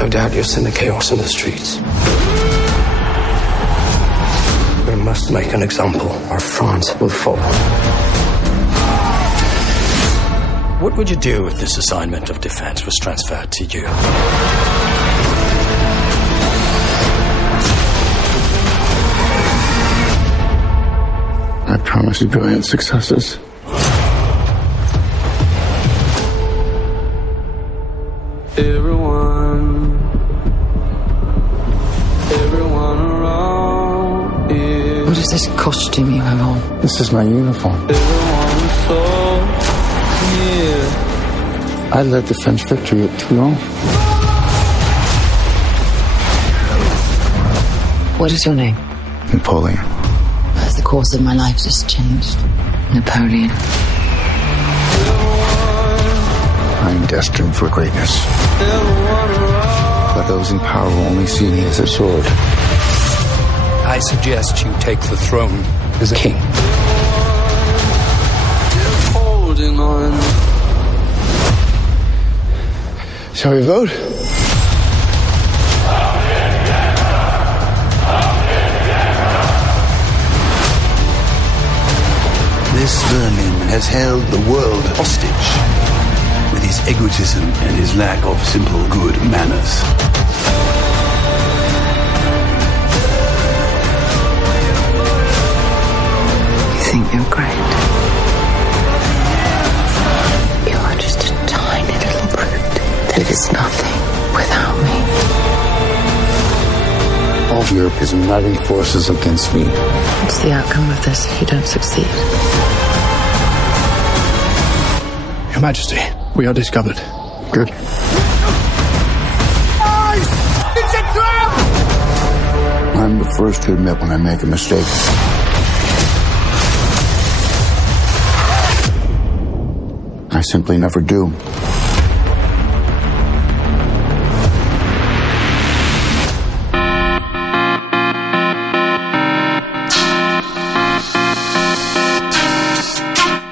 No doubt you're seeing the chaos in the streets. We must make an example, or France will fall. What would you do if this assignment of defense was transferred to you? I promise you brilliant successes. Everyone around is. What is this costume you have on? This is my uniform. Everyone is so near. I led the French victory at Toulon. What is your name? Napoleon. As the course of my life just changed. Napoleon. I'm destined for greatness. But those in power will only see me as a sword. I suggest you take the throne as a king. Holding on. Shall we vote? This vermin has held the world hostage with his egotism and his lack of simple good manners. You think you're great. You are just a tiny little brute that is nothing without me. All of Europe is uniting forces against me. What's the outcome of this if you don't succeed? Your Majesty, we are discovered. Good. It's a trap! I'm the first to admit when I make a mistake. I simply never do.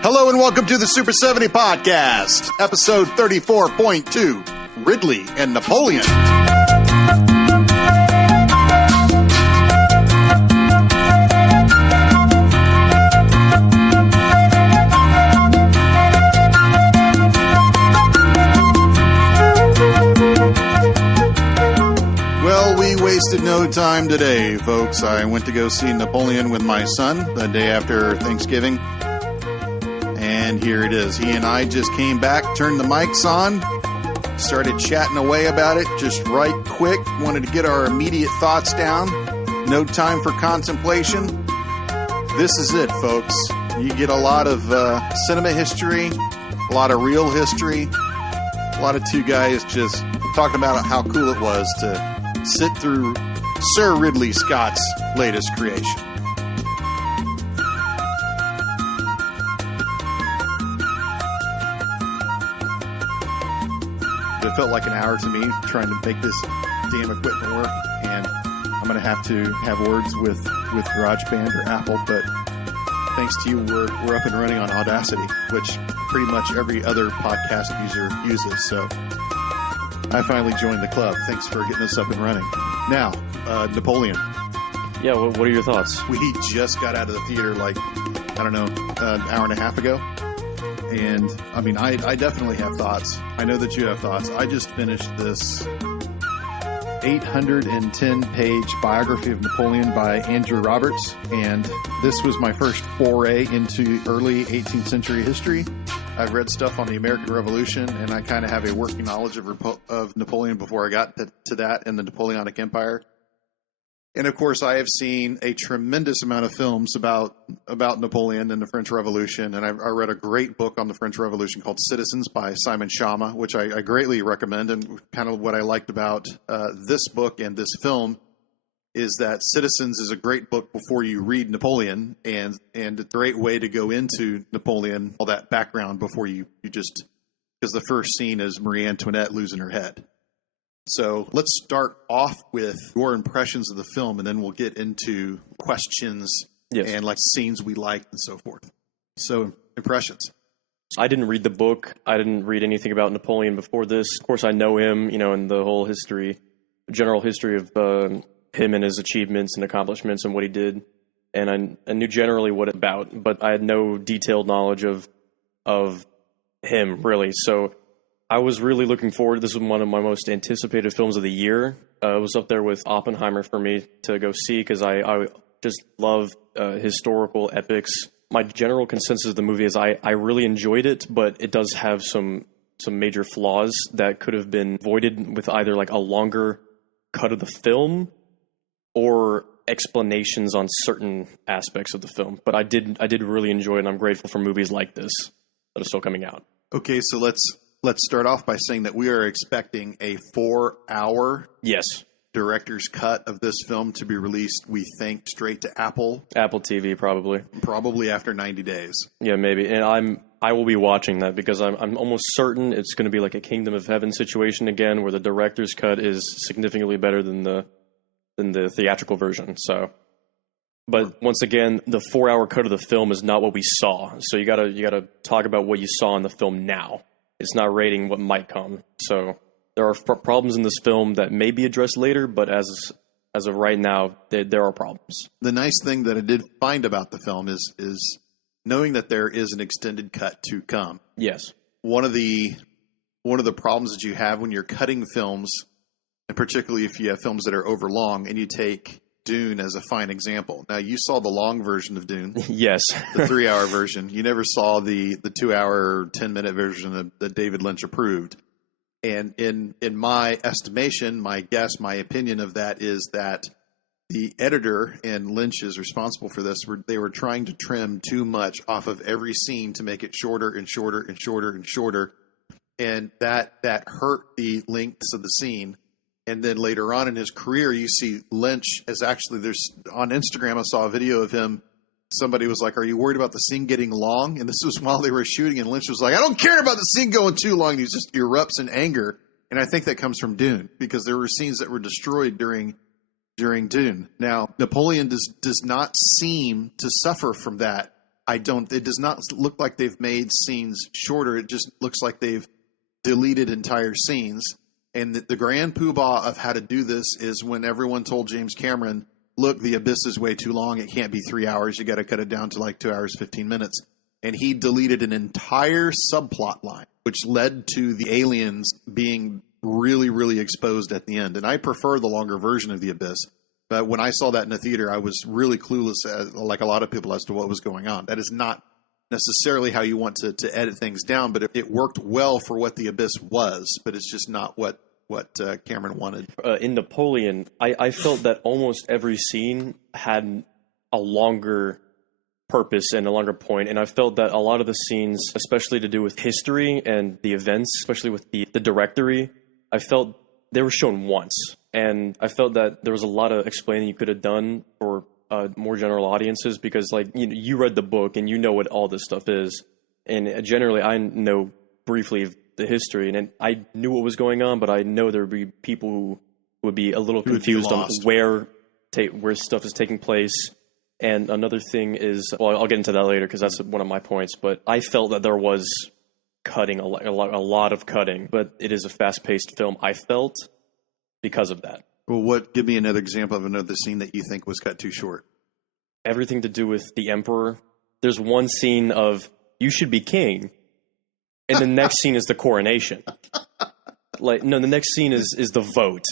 Hello and welcome to the Super 70 Podcast, episode 34.2, Ridley and Napoleon. Well, we wasted no time today, folks. I went to go see Napoleon with my son the day after Thanksgiving. And here it is. He and I just came back, turned the mics on, started chatting away about it just right quick. Wanted to get our immediate thoughts down. No time for contemplation. This is it, folks. You get a lot of cinema history, a lot of real history, a lot of two guys just talking about how cool it was to sit through Sir Ridley Scott's latest creation. It felt like an hour to me trying to make this damn equipment work, and I'm going to have words with GarageBand or Apple, but thanks to you, we're up and running on Audacity, which pretty much every other podcast user uses, so I finally joined the club. Thanks for getting us up and running. Now, Napoleon. Yeah, what are your thoughts? We just got out of the theater an hour and a half ago. And, I mean, I definitely have thoughts. I know that you have thoughts. I just finished this 810-page biography of Napoleon by Andrew Roberts, and this was my first foray into early 18th century history. I've read stuff on the American Revolution, and I kind of have a working knowledge of Napoleon before I got to that and the Napoleonic Empire. And, of course, I have seen a tremendous amount of films about Napoleon and the French Revolution. And I read a great book on the French Revolution called Citizens by Simon Schama, which I greatly recommend. And kind of what I liked about this book and this film is that Citizens is a great book before you read Napoleon, and a great way to go into Napoleon, all that background before you just, because the first scene is Marie Antoinette losing her head. So let's start off with your impressions of the film, and then we'll get into questions and like scenes we liked and so forth. So impressions. I didn't read the book. I didn't read anything about Napoleon before this. Of course, I know him, and the whole general history of him and his achievements and accomplishments and what he did. And I knew generally what it's about, but I had no detailed knowledge of him, really. So I was really looking forward. This was one of my most anticipated films of the year. It was up there with Oppenheimer for me to go see because I just love historical epics. My general consensus of the movie is I really enjoyed it, but it does have some major flaws that could have been avoided with either like a longer cut of the film or explanations on certain aspects of the film. But I did really enjoy it, and I'm grateful for movies like this that are still coming out. Okay, so let's start off by saying that we are expecting a 4-hour Yes. director's cut of this film to be released, we think, straight to Apple TV, probably after 90 days. Yeah, maybe. And I will be watching that because I'm almost certain it's going to be like a Kingdom of Heaven situation again, where the director's cut is significantly better than the theatrical version. So, but once again, the 4-hour cut of the film is not what we saw. So you gotta talk about what you saw in the film now. It's not rating what might come. So there are problems in this film that may be addressed later, but as of right now, there are problems. The nice thing that I did find about the film is knowing that there is an extended cut to come. Yes. One of the problems that you have when you're cutting films, and particularly if you have films that are overlong, and you take Dune as a fine example. Now, you saw the long version of Dune. Yes. The 3-hour version. You never saw the 2-hour, 10-minute version that David Lynch approved. And in my estimation, my guess, my opinion of that is that the editor, and Lynch is responsible for this, they were trying to trim too much off of every scene to make it shorter and shorter and shorter and shorter. And that hurt the lengths of the scene. And then later on in his career, you see Lynch as there's on Instagram, I saw a video of him. Somebody was like, "Are you worried about the scene getting long?" And this was while they were shooting. And Lynch was like, "I don't care about the scene going too long." And he just erupts in anger. And I think that comes from Dune, because there were scenes that were destroyed during Dune. Now, Napoleon does not seem to suffer from that. It does not look like they've made scenes shorter. It just looks like they've deleted entire scenes. And the grand poobah of how to do this is when everyone told James Cameron, "Look, The Abyss is way too long. It can't be 3 hours. You got to cut it down to like 2 hours, 15 minutes. And he deleted an entire subplot line, which led to the aliens being really, really exposed at the end. And I prefer the longer version of The Abyss. But when I saw that in the theater, I was really clueless, like a lot of people, as to what was going on. That is not necessarily how you want to edit things down, but it worked well for what The Abyss was, but it's just not what Cameron wanted. In Napoleon, I felt that almost every scene had a longer purpose and a longer point, and I felt that a lot of the scenes, especially to do with history and the events, especially with the directory, I felt they were shown once, and I felt that there was a lot of explaining you could have done for more general audiences, because like you read the book and you know what all this stuff is, and generally I know briefly of the history, and I knew what was going on, but I know there would be people who would be a little confused on where stuff is taking place. And another thing is, well, I'll get into that later because that's one of my points, but I felt that there was cutting, a lot of cutting, but it is a fast-paced film, I felt, because of that. Well, give me another example of another scene that you think was cut too short. Everything to do with the emperor. There's one scene of, "You should be king," and the next scene is the coronation. The next scene is the vote,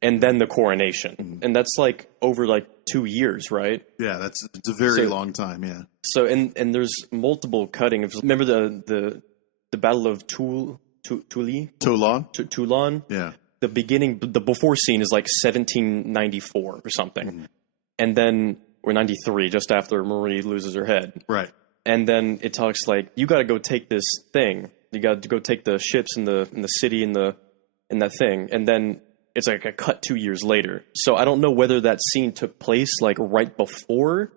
and then the coronation, and that's like over like 2 years, right? Yeah, it's a very long time. Yeah. So and there's multiple cutting. Remember the Battle of Toulon? Toulon. Yeah. The beginning, the before scene is like 1794 or something, and then or 93, just after Marie loses her head. Right. And then it talks like, you got to go take this thing. You got to go take the ships in the city in that thing. And then it's like a cut 2 years later. So I don't know whether that scene took place like right before,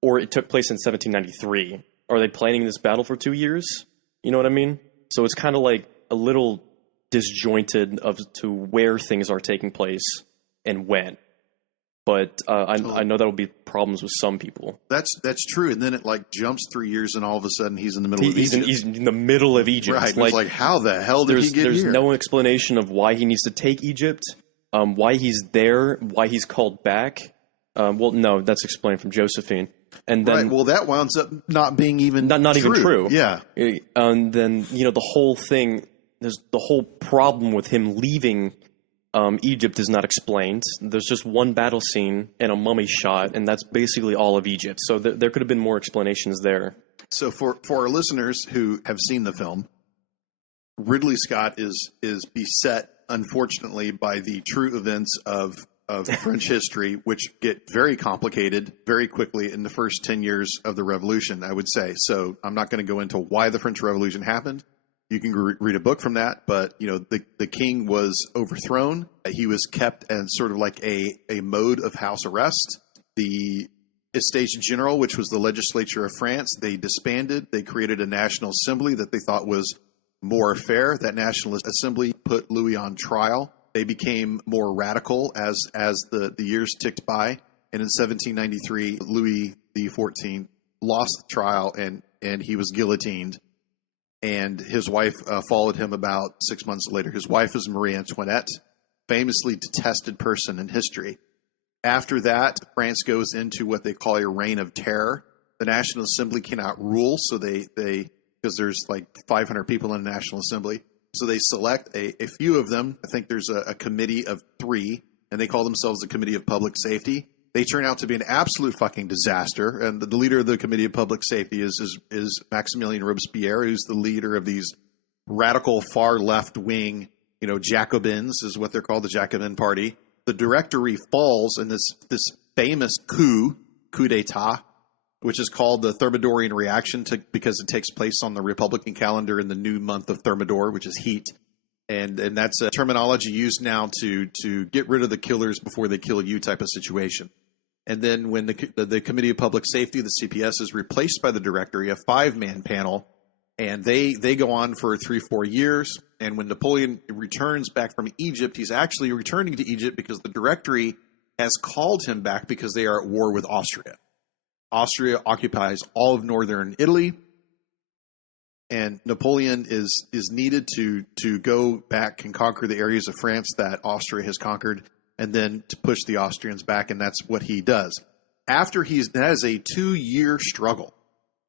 or it took place in 1793. Are they planning this battle for 2 years? You know what I mean? So it's kind of like a little disjointed to where things are taking place and when. But I know that'll be problems with some people. That's true. And then it like jumps 3 years, and all of a sudden he's in the middle of Egypt. He's in the middle of Egypt. Right. It's like, how the hell did he get there's here? no explanation of why he needs to take Egypt, why he's there, why he's called back. Well, no, that's explained from Josephine. And then, right. Well, that winds up not being even not true. even true. Yeah. And then, the whole thing, there's the whole problem with him leaving Egypt is not explained. There's just one battle scene and a mummy shot, and that's basically all of Egypt. So there could have been more explanations there. So for our listeners who have seen the film, Ridley Scott is beset, unfortunately, by the true events of French history, which get very complicated very quickly in the first 10 years of the Revolution, I would say. So I'm not going to go into why the French Revolution happened. You can read a book from that, but the king was overthrown. He was kept as sort of like a mode of house arrest. The Estates General, which was the legislature of France, they disbanded. They created a national assembly that they thought was more fair. That national assembly put Louis on trial. They became more radical as the years ticked by. And in 1793, Louis XIV lost the trial and he was guillotined. And his wife followed him about 6 months later. His wife is Marie Antoinette, famously detested person in history. After that, France goes into what they call a reign of terror. The National Assembly cannot rule, so they because there's like 500 people in the National Assembly. So they select a few of them. I think there's a committee of 3, and they call themselves the Committee of Public Safety. They turn out to be an absolute fucking disaster. And the leader of the Committee of Public Safety is Maximilien Robespierre, who's the leader of these radical far left wing, Jacobins is what they're called, the Jacobin Party. The Directory falls in this famous coup d'etat, which is called the Thermidorian reaction because it takes place on the Republican calendar in the new month of Thermidor, which is heat. And that's a terminology used now to get rid of the killers before they kill you type of situation. And then when the Committee of Public Safety, the CPS, is replaced by the Directory, a 5-man panel, and they go on for 3-4 years. And when Napoleon returns back from Egypt, he's actually returning to Egypt because the Directory has called him back because they are at war with Austria. Austria occupies all of northern Italy, and Napoleon is needed to go back and conquer the areas of France that Austria has conquered, and then to push the Austrians back, and that's what he does. That is a 2-year struggle,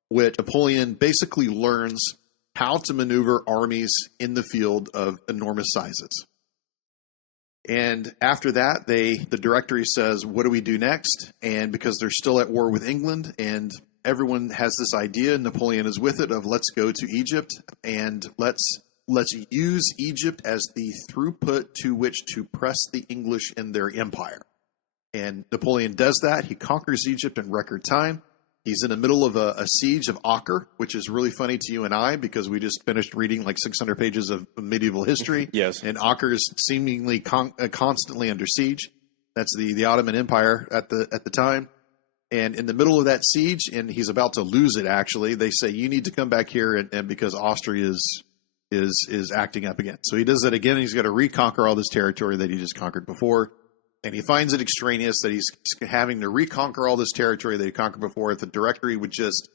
which Napoleon basically learns how to maneuver armies in the field of enormous sizes. And after that, the Directory says, what do we do next? And because they're still at war with England, and everyone has this idea, Napoleon is with it, of let's go to Egypt, and let's use Egypt as the throughput to which to press the English in their empire. And Napoleon does that. He conquers Egypt in record time. He's in the middle of a siege of Acre, which is really funny to you and I because we just finished reading like 600 pages of medieval history. Yes. And Acre is seemingly constantly under siege. That's the Ottoman Empire at the time. And in the middle of that siege, and he's about to lose it, actually, they say, you need to come back here and because Austria is acting up again. So he does that again, and he's got to reconquer all this territory that he just conquered before. And he finds it extraneous that he's having to reconquer all this territory that he conquered before. If the Directory would just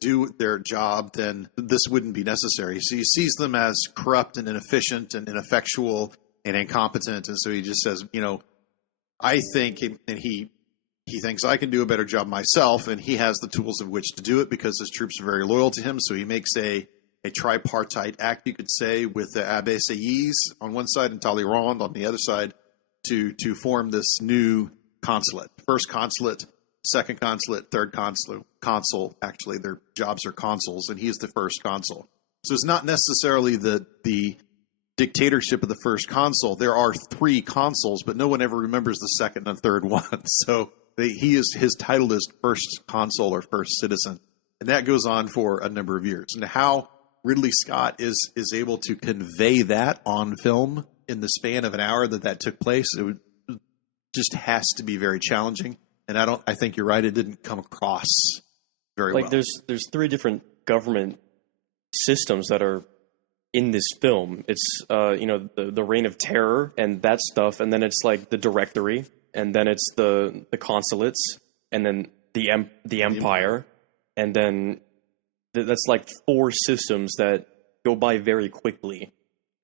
do their job, then this wouldn't be necessary. So he sees them as corrupt and inefficient and ineffectual and incompetent. And so he just says, I think, and he thinks I can do a better job myself, and he has the tools of which to do it because his troops are very loyal to him. So he makes a tripartite act, you could say, with the Abbé Sieyès on one side and Talleyrand on the other side, to form this new consulate. First consulate, second consulate, third consul. Actually, their jobs are consuls, and he's the first consul. So it's not necessarily the dictatorship of the first consul. There are 3 consuls, but no one ever remembers the second and third one. So his title is first consul or first citizen, and that goes on for a number of years. And how Ridley Scott is able to convey that on film in the span of an hour that took place, just has to be very challenging. And I think you're right, it didn't come across very well. There's 3 different government systems that are in this film. It's the Reign of Terror and that stuff, and then it's like the Directory, and then it's the consulates, and then the empire, and then that's like 4 systems that go by very quickly.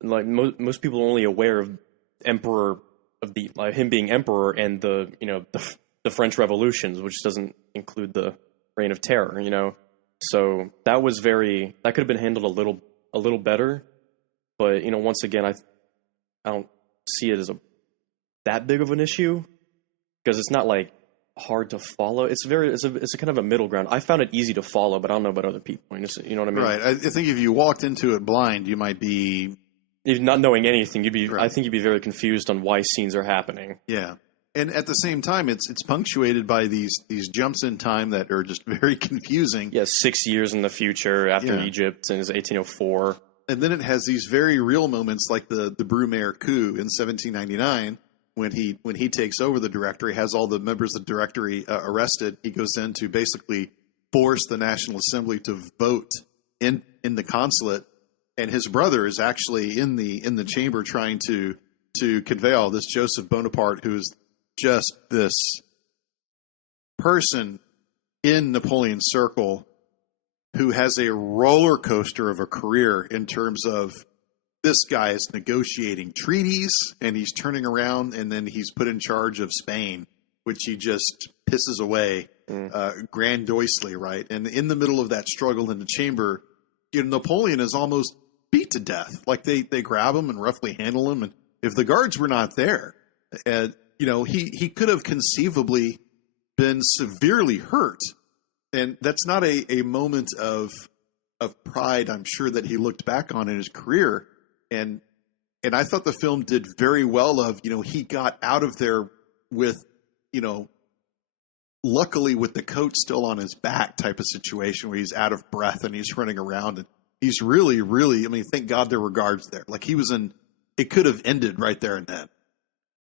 Like most people are only aware of emperor of the him being emperor and the French revolutions, which doesn't include the Reign of Terror. So that could have been handled a little better. But once again, I don't see it as that big of an issue, because it's not like hard to follow. It's a kind of a middle ground. I found it easy to follow, but I don't know about other people. You know what I mean? Right. I think if you walked into it blind, you might be, if not knowing anything, Right. I think you'd be very confused on why scenes are happening. Yeah. And at the same time, it's punctuated by these jumps in time that are just very confusing. Yeah, 6 years in the future after Egypt, and it's 1804. And then it has these very real moments, like the Brumaire coup in 1799, when he takes over the directory, has all the members of the directory arrested. He goes in to basically force the National Assembly to vote in the consulate, and his brother is actually in the chamber trying to convey all this. Joseph Bonaparte, who is just this person in Napoleon's circle, who has a roller coaster of a career in terms of, this guy is negotiating treaties, and he's turning around, and then he's put in charge of Spain, which he just pisses away grandiosely, right? And in the middle of that struggle in the chamber, Napoleon is almost beat to death. Like they grab him and roughly handle him, and if the guards were not there, he could have conceivably been severely hurt. And that's not a moment of pride, I'm sure, that he looked back on in his career. And I thought the film did very well of, he got out of there with, luckily with the coat still on his back type of situation where he's out of breath and he's running around. And he's really, really, thank God there were guards there. Like it could have ended right there and then.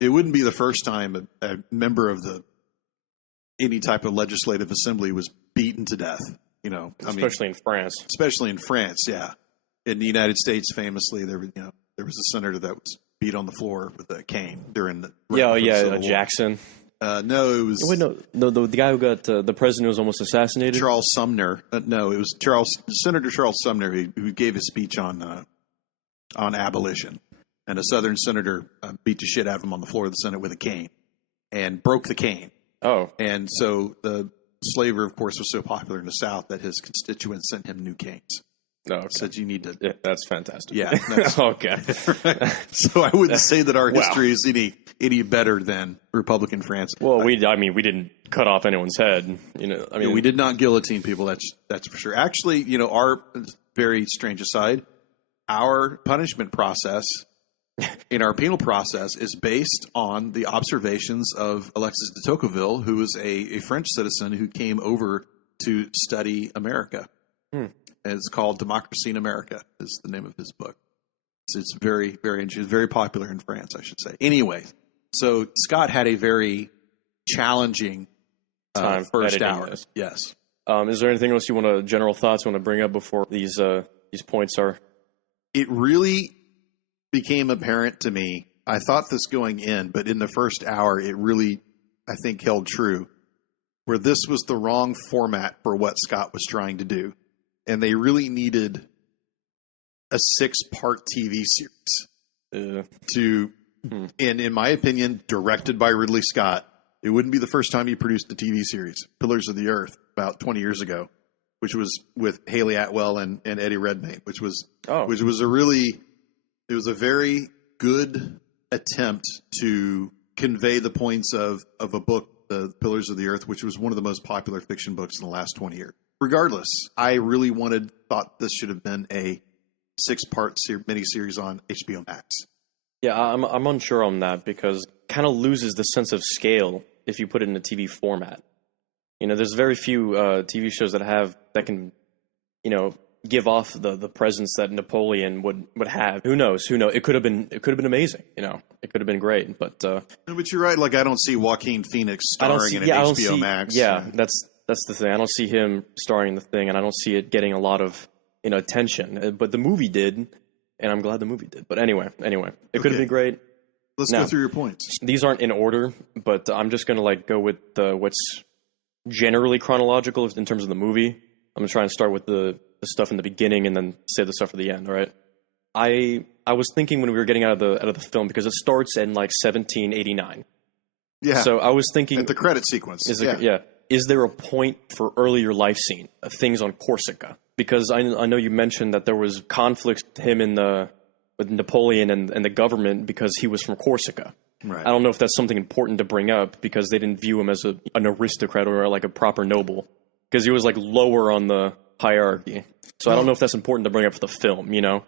It wouldn't be the first time a member of any type of legislative assembly was beaten to death, Especially in France. Especially in France, yeah. In the United States, famously, there was a senator that was beat on the floor with a cane during the Jackson. No, it was the guy who got the president was almost assassinated. Charles Sumner. No, it was Senator Charles Sumner who gave a speech on abolition, and a Southern senator beat the shit out of him on the floor of the Senate with a cane and broke the cane. Oh, and so the slaver, of course, was so popular in the South that his constituents sent him new canes. Oh, okay. Said you need to. Yeah, that's fantastic. Yeah. Okay. Right. So I wouldn't say that our history is any better than Republican France. Well, we didn't cut off anyone's head. We did not guillotine people. That's for sure. Actually, our very strange aside, our punishment process in our penal process is based on the observations of Alexis de Tocqueville, who was a French citizen who came over to study America. And it's called Democracy in America is the name of his book. It's very, very interesting. Very popular in France, I should say. Anyway, so Scott had a very challenging time first hour. This. Yes. Is there anything else general thoughts you want to bring up before these points are? It really became apparent to me. I thought this going in, but in the first hour, it really, I think, held true, where this was the wrong format for what Scott was trying to do. And they really needed a 6-part TV series and in my opinion, directed by Ridley Scott. It wouldn't be the first time he produced a TV series, Pillars of the Earth, about 20 years ago, which was with Haley Atwell and Eddie Redmayne, which was a very good attempt to convey the points of a book, The Pillars of the Earth, which was one of the most popular fiction books in the last 20 years. Regardless, I really thought this should have been a 6-part miniseries on HBO Max. Yeah, I'm unsure on that because it kind of loses the sense of scale if you put it in a TV format. There's very few TV shows that can, give off the presence that Napoleon would have. Who knows? It could have been amazing. It could have been great. But you're right. Like I don't see Joaquin Phoenix starring in an HBO Max. Yeah, that's the thing. I don't see him starring in the thing, and I don't see it getting a lot of attention. But the movie did, and I'm glad the movie did. But anyway, it could have been great. let's Now, go through your points. These aren't in order, but I'm just gonna go with what's generally chronological in terms of the movie. I'm gonna try and start with the stuff in the beginning and then say the stuff at the end. All right. I was thinking when we were getting out of the film, because it starts in 1789. Yeah. So I was thinking At the credit sequence. Is there a point for earlier life scene of things on Corsica? Because I know you mentioned that there was conflict with him with Napoleon and the government because he was from Corsica. Right. I don't know if that's something important to bring up because they didn't view him as an aristocrat or like a proper noble, because he was lower on the hierarchy. So I don't know if that's important to bring up for the film, you know?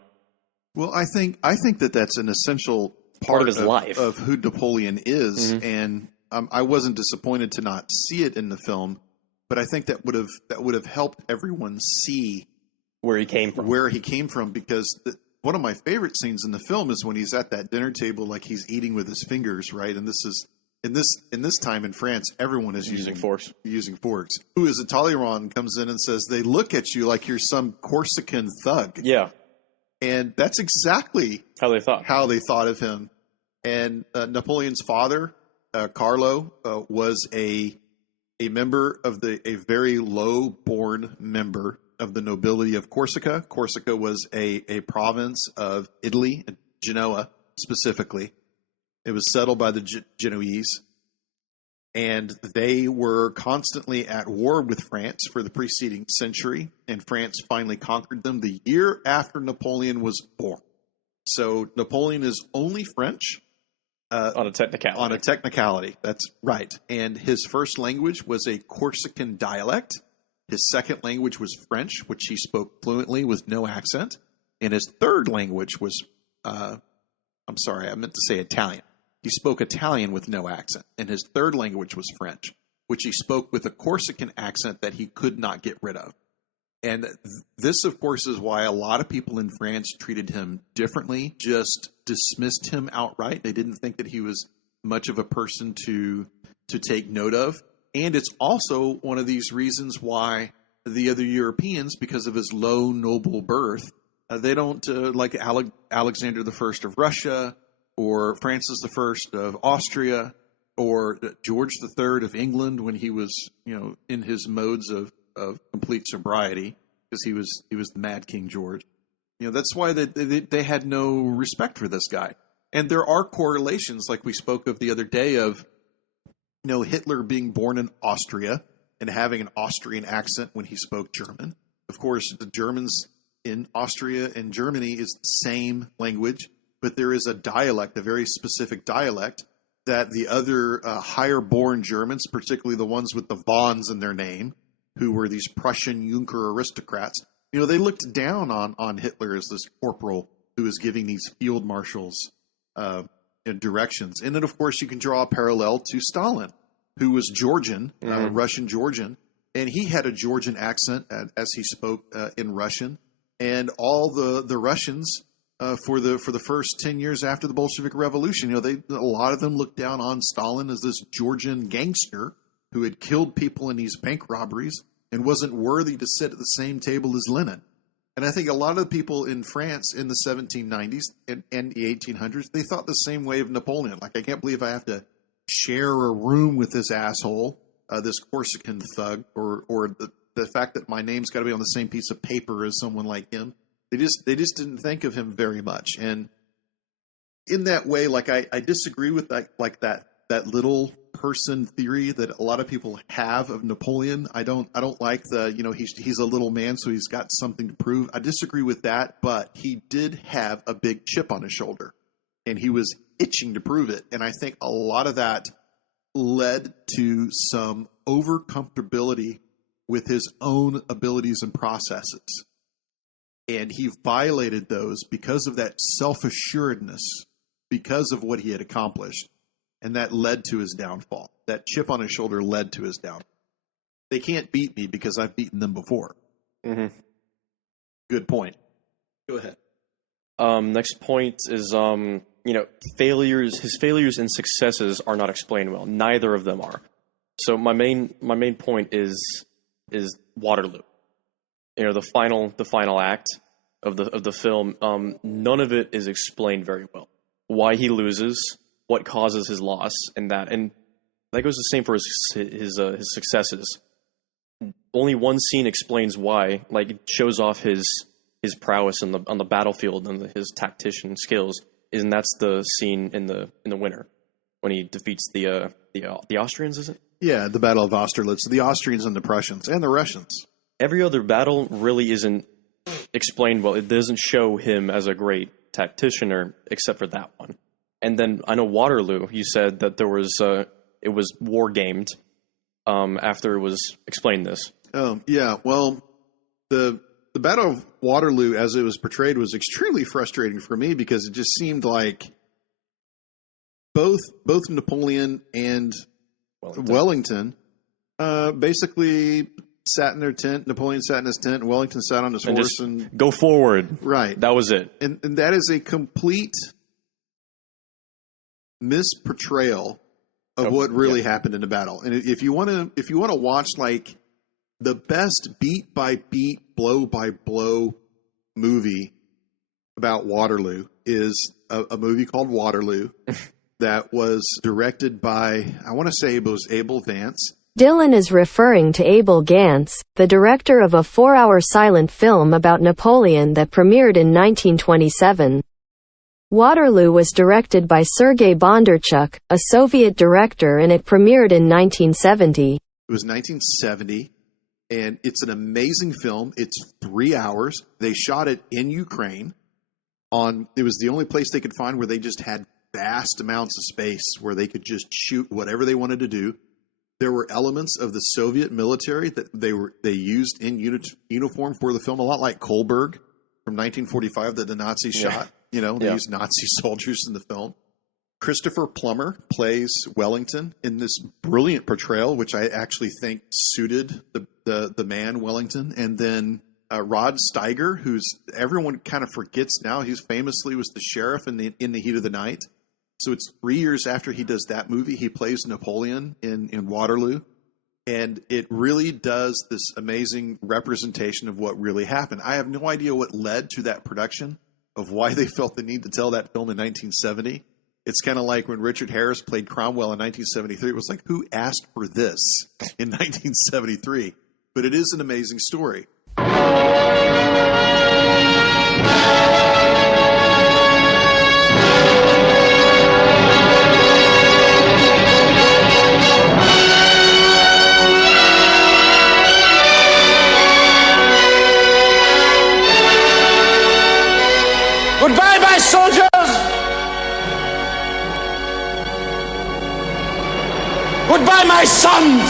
Well, I think that that's an essential part of his life of who Napoleon is, and I wasn't disappointed to not see it in the film, but I think that would have helped everyone see where he came from. Because one of my favorite scenes in the film is when he's at that dinner table, he's eating with his fingers, right? And this is in this time in France, everyone is using forks. Who is a Talleyrand comes in and says, they look at you like you're some Corsican thug. Yeah. And that's exactly how they thought of him. And Napoleon's father, Carlo, was a member of a very low-born member of the nobility of Corsica. Corsica was a province of Italy, Genoa specifically. It was settled by the Genoese. And they were constantly at war with France for the preceding century, and France finally conquered them the year after Napoleon was born. So Napoleon is only French. On a technicality. That's right. And his first language was a Corsican dialect. His second language was French, which he spoke fluently with no accent. And his third language was, Italian. He spoke Italian with no accent, and his third language was French, which he spoke with a Corsican accent that he could not get rid of. And this, of course, is why a lot of people in France treated him differently, just dismissed him outright. They didn't think that he was much of a person to take note of. And it's also one of these reasons why the other Europeans, because of his low noble birth, they don't like Alexander I of Russia, or Francis I of Austria, or George III of England when he was, in his modes of complete sobriety, because he was the Mad King George. That's why they had no respect for this guy. And there are correlations, like we spoke of the other day, of Hitler being born in Austria and having an Austrian accent when he spoke German. Of course, the Germans in Austria and Germany is the same language, but there is a dialect, a very specific dialect, that the other higher-born Germans, particularly the ones with the Vons in their name, who were these Prussian Junker aristocrats, they looked down on Hitler as this corporal who was giving these field marshals directions. And then, of course, you can draw a parallel to Stalin, who was Georgian, Russian Georgian, and he had a Georgian accent as he spoke in Russian. And all the Russians, for the first 10 years after the Bolshevik Revolution, a lot of them looked down on Stalin as this Georgian gangster who had killed people in these bank robberies and wasn't worthy to sit at the same table as Lenin. And I think a lot of the people in France in the 1790s and the 1800s, they thought the same way of Napoleon. Like, I can't believe I have to share a room with this asshole, this Corsican thug, or the fact that my name's got to be on the same piece of paper as someone like him. They just didn't think of him very much. And in that way, I disagree with that little person theory that a lot of people have of Napoleon. I don't like he's a little man, so he's got something to prove. I disagree with that, but he did have a big chip on his shoulder, and he was itching to prove it. And I think a lot of that led to some overcomfortability with his own abilities and processes. And he violated those because of that self-assuredness, because of what he had accomplished. And that led to his downfall. That chip on his shoulder led to his downfall. They can't beat me because I've beaten them before. Mm-hmm. Good point. Go ahead. Next point is, failures. His failures and successes are not explained well. Neither of them are. So my main point is Waterloo. The final act of the film. None of it is explained very well. Why he loses, what causes his loss, and that goes the same for his successes. Only one scene explains why. Like, it shows off his prowess on the battlefield and his tactician skills, and that's the scene in the winter when he defeats the Austrians. Is it? Yeah, the Battle of Austerlitz, the Austrians and the Prussians and the Russians. Every other battle really isn't explained well. It doesn't show him as a great tactician, except for that one. And then I know Waterloo. You said that there was it was war gamed after it was explained. This. Yeah. Well, the Battle of Waterloo, as it was portrayed, was extremely frustrating for me because it just seemed like both Napoleon and Wellington basically sat in their tent. Napoleon sat in his tent, and Wellington sat on his horse and go forward. Right. That was it. And that is a complete misportrayal of what really happened in the battle. And if you want to watch like the best beat by beat, blow by blow movie about Waterloo is a movie called Waterloo that was directed by, I want to say it was Abel Vance. Dylan is referring to Abel Gance, the director of a 4-hour silent film about Napoleon that premiered in 1927. Waterloo was directed by Sergei Bondarchuk, a Soviet director, and it premiered in 1970. It was 1970, and it's an amazing film. It's 3 hours. They shot it in Ukraine. It was the only place they could find where they just had vast amounts of space where they could just shoot whatever they wanted to do. There were elements of the Soviet military that they used in uniform for the film, a lot like Kohlberg from 1945 that the Nazis shot. You know, they used Nazi soldiers in the film. Christopher Plummer plays Wellington in this brilliant portrayal, which I actually think suited the man Wellington. And then Rod Steiger, who's everyone kind of forgets now. He famously was the sheriff in the Heat of the Night. So it's 3 years after he does that movie, he plays Napoleon in Waterloo. And it really does this amazing representation of what really happened. I have no idea what led to that production, of why they felt the need to tell that film in 1970. It's kind of like when Richard Harris played Cromwell in 1973. It was like, who asked for this in 1973? But it is an amazing story. Goodbye, my soldiers! Goodbye, my sons!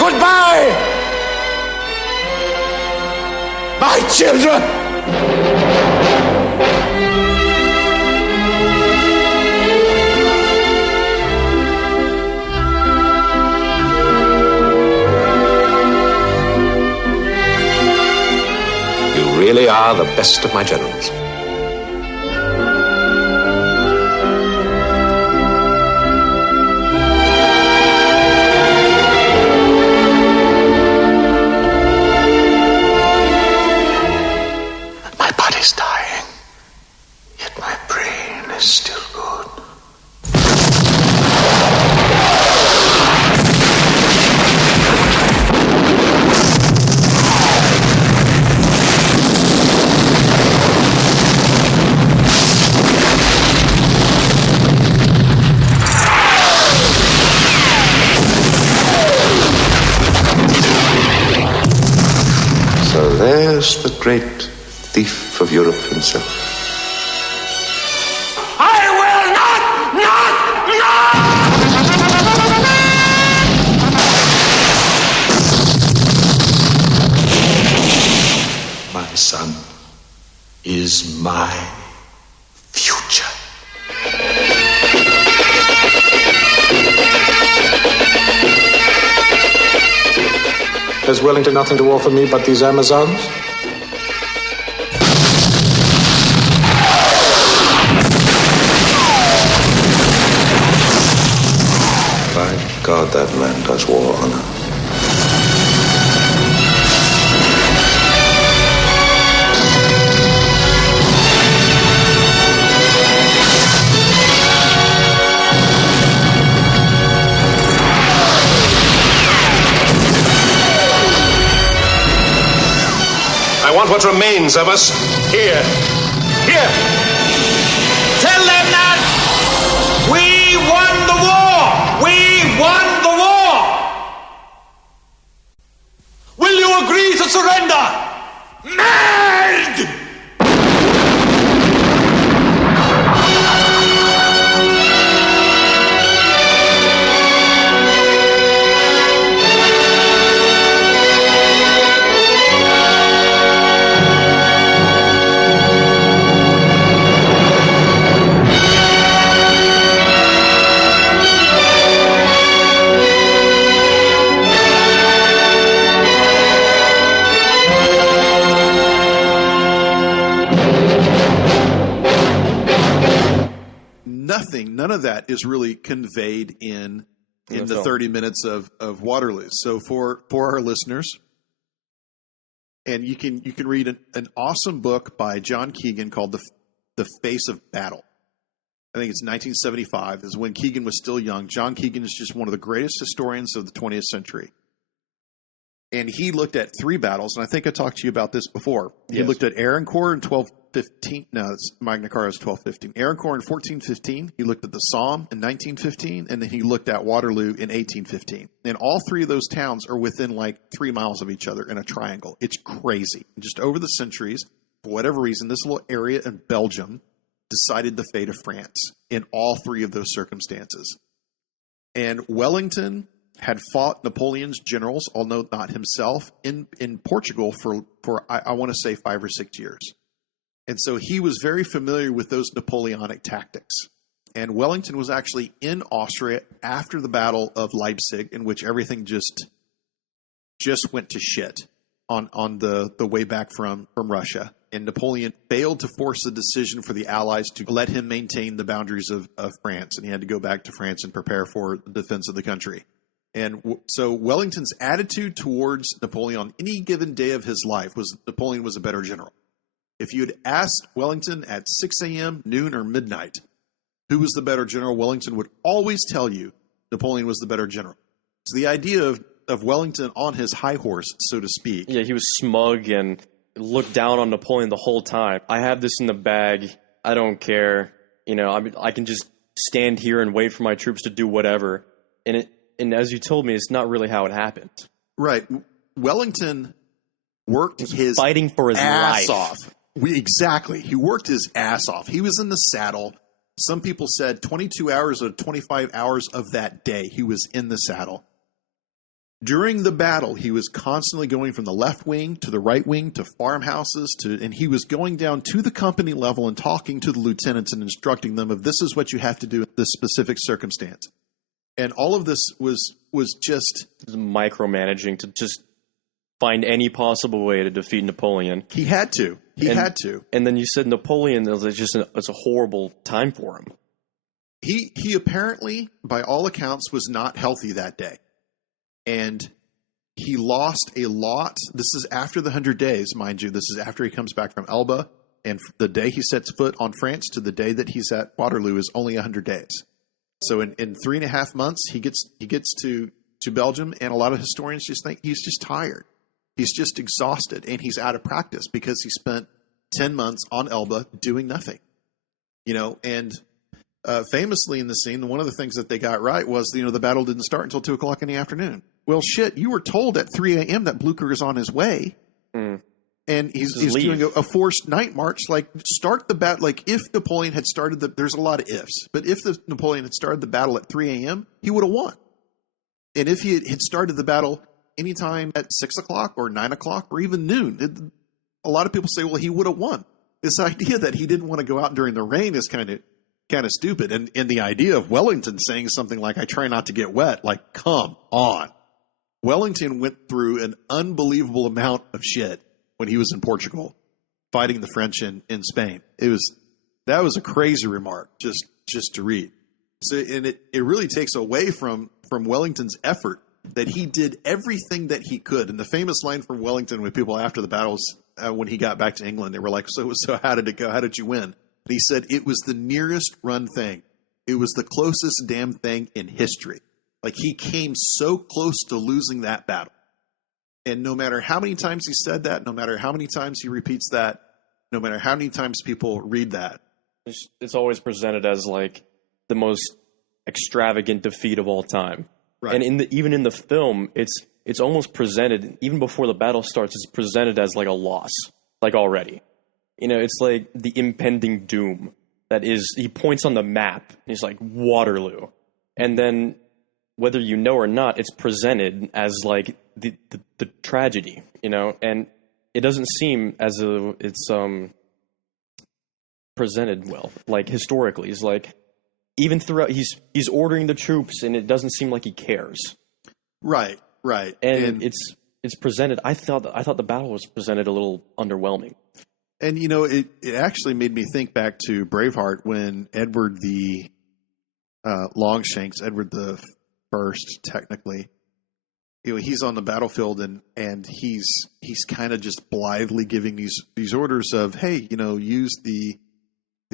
Goodbye, my children! Really are the best of my generals. My body's dying, yet my brain is still good. There's the great thief of Europe himself. I will not! My son is my future. Has Wellington nothing to offer me but these Amazons? By God, that man does war on us. want what remains of us here. Here! Tell them that we won the war! We won the war! Will you agree to surrender? Mad! None of that is really conveyed in the 30 minutes of Waterloo. So for our listeners, and you can read an awesome book by John Keegan called The Face of Battle. I think it's 1975. Is when Keegan was still young. John Keegan is just one of the greatest historians of the 20th century. And he looked at 3 battles, and I think I talked to you about this before. He looked at Arincourt in 1215. No, it's Magna Carta is 1215. Arincourt in 1415. He looked at the Somme in 1915, and then he looked at Waterloo in 1815. And all 3 of those towns are within like 3 miles of each other in a triangle. It's crazy. Just over the centuries, for whatever reason, this little area in Belgium decided the fate of France in all 3 of those circumstances. And Wellington had fought Napoleon's generals, although not himself, in Portugal for I want to say 5 or 6 years. And so he was very familiar with those Napoleonic tactics. And Wellington was actually in Austria after the Battle of Leipzig, in which everything just went to shit on the way back from Russia. And Napoleon failed to force a decision for the Allies to let him maintain the boundaries of France. And he had to go back to France and prepare for the defense of the country. And so Wellington's attitude towards Napoleon on any given day of his life was Napoleon was a better general. If you had asked Wellington at 6 a.m., noon, or midnight, who was the better general, Wellington would always tell you Napoleon was the better general. So the idea of Wellington on his high horse, so to speak. Yeah, he was smug and looked down on Napoleon the whole time. I have this in the bag. I don't care. I can just stand here and wait for my troops to do whatever. And as you told me, it's not really how it happened. Right. Wellington worked his fighting for his ass life off. Exactly. He worked his ass off. He was in the saddle. Some people said 22 hours or 25 hours of that day he was in the saddle. During the battle, he was constantly going from the left wing to the right wing to farmhouses and he was going down to the company level and talking to the lieutenants and instructing them of this is what you have to do in this specific circumstance. And all of this was just micromanaging to just find any possible way to defeat Napoleon. He had to. He had to. And then you said Napoleon was just it's a horrible time for him. He apparently, by all accounts, was not healthy that day. And he lost a lot. This is after the 100 days, mind you. This is after he comes back from Elba. And the day he sets foot on France to the day that he's at Waterloo is only 100 days. So in 3.5 months, he gets to Belgium, and a lot of historians just think he's just tired. He's just exhausted, and he's out of practice because he spent 10 months on Elba doing nothing. And famously in the scene, one of the things that they got right was, the battle didn't start until 2 o'clock in the afternoon. Well, shit, you were told at 3 a.m. that Blucher is on his way. And he's doing a forced night march. Like, start the battle. Like, if Napoleon had started there's a lot of ifs, but if Napoleon had started the battle at 3 a.m., he would have won. And if he had started the battle anytime at 6 o'clock or 9 o'clock or even noon, a lot of people say, well, he would have won. This idea that he didn't want to go out during the rain is kind of stupid. And the idea of Wellington saying something like, I try not to get wet, like, come on. Wellington went through an unbelievable amount of shit when he was in Portugal fighting the French in Spain. That was a crazy remark just to read. So, and it really takes away from Wellington's effort that he did everything that he could. And the famous line from Wellington with people after the battles, when he got back to England, they were like, so how did it go? How did you win? And he said, it was the nearest run thing. It was the closest damn thing in history. Like, he came so close to losing that battle. And no matter how many times he said that, no matter how many times he repeats that, no matter how many times people read that, it's always presented as like the most extravagant defeat of all time. Right. And even in the film, it's almost presented, even before the battle starts, it's presented as like a loss, like already. It's like the impending doom that is, he points on the map, and he's like, Waterloo. And then, whether you know or not, it's presented as like the tragedy, and it doesn't seem as though it's presented well, like historically. He's like, even throughout, he's ordering the troops, and it doesn't seem like he cares. Right. And it's presented. I thought the battle was presented a little underwhelming. And it actually made me think back to Braveheart when Edward the Longshanks, Edward the First, technically, he's on the battlefield and he's kind of just blithely giving these orders of, hey, use the